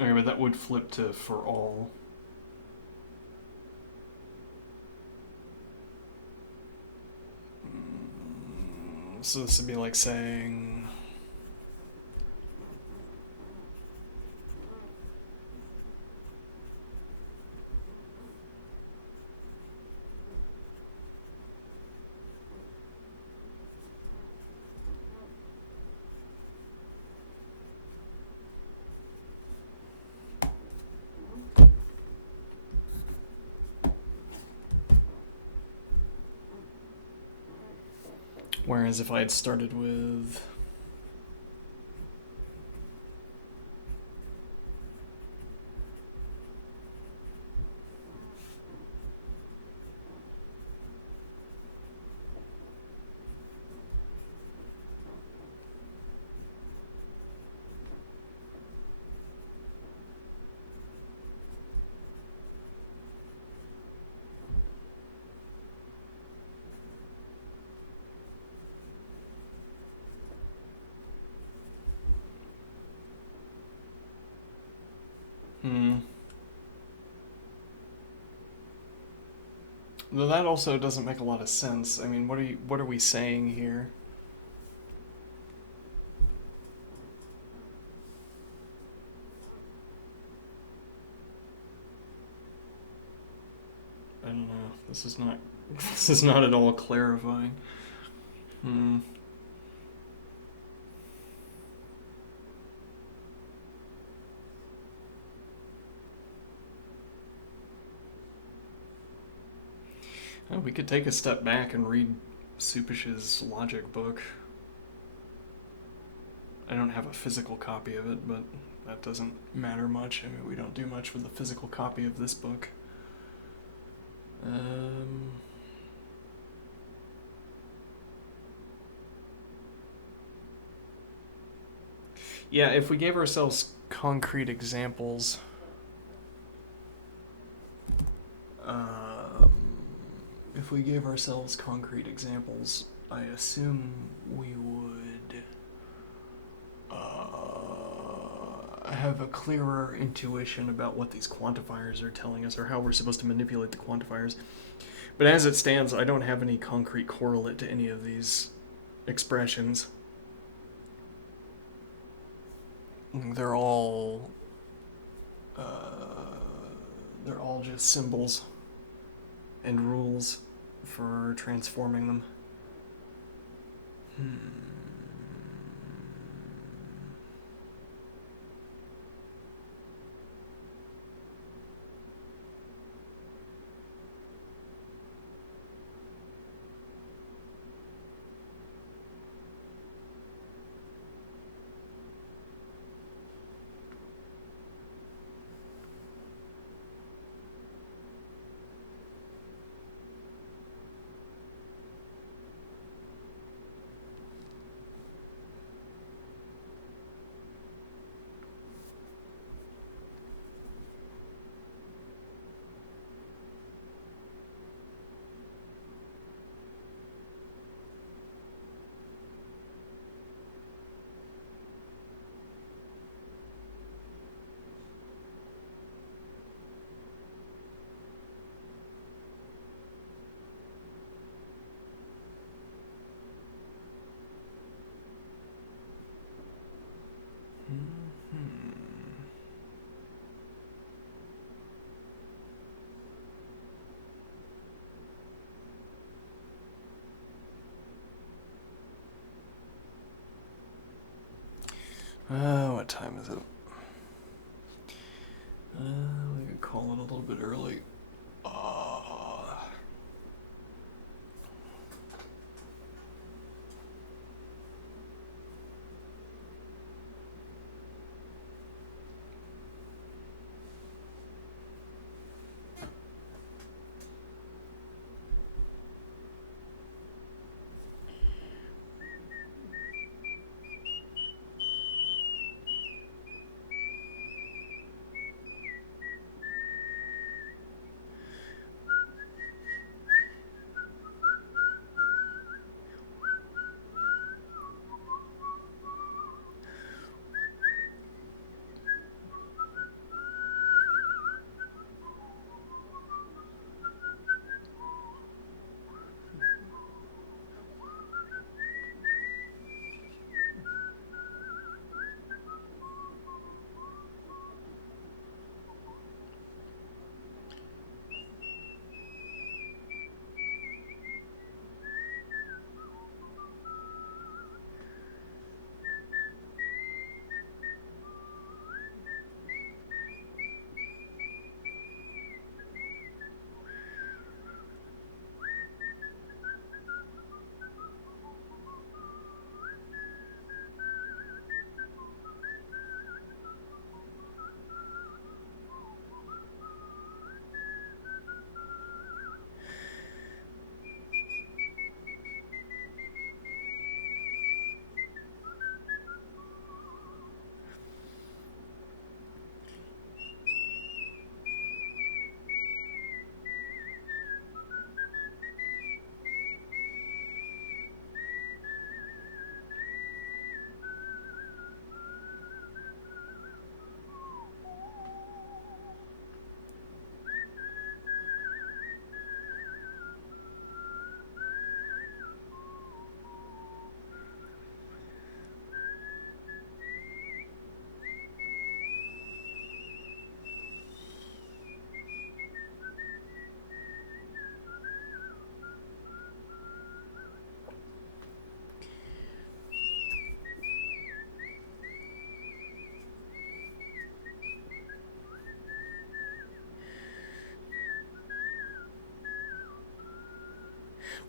okay, but that would flip to for all. So this would be like saying Whereas if I had started with... Though that also doesn't make a lot of sense. I mean, what are we saying here? I don't know. This is not this is not at all clarifying. Hmm. Oh, we could take a step back and read Suppes's logic book. I don't have a physical copy of it, but that doesn't matter much. I mean, we don't do much with a physical copy of this book. Yeah, if we gave ourselves concrete examples, I assume we would have a clearer intuition about what these quantifiers are telling us or how we're supposed to manipulate the quantifiers. But as it stands, I don't have any concrete correlate to any of these expressions. They're all just symbols and rules for transforming them. What time is it? We could call it a little bit early.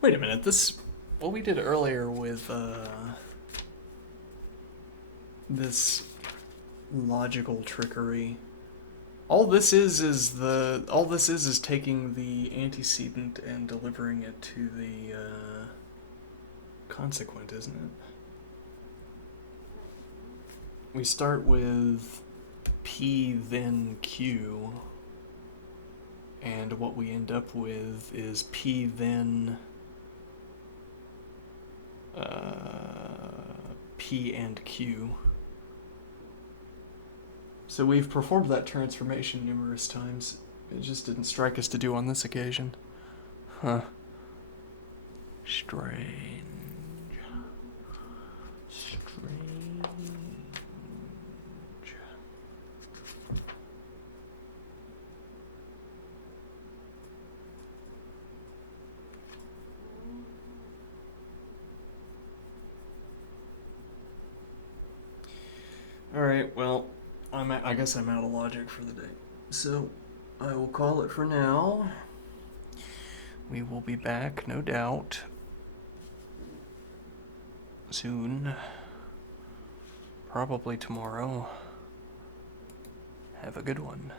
Wait a minute, what we did earlier with this logical trickery. All this is taking the antecedent and delivering it to the consequent, isn't it? We start with P then Q, and what we end up with is P then P and Q. So we've performed that transformation numerous times. It just didn't strike us to do on this occasion. Huh. Strange. Alright, well, I guess I'm out of logic for the day. So, I will call it for now. We will be back, no doubt, soon. Probably tomorrow. Have a good one.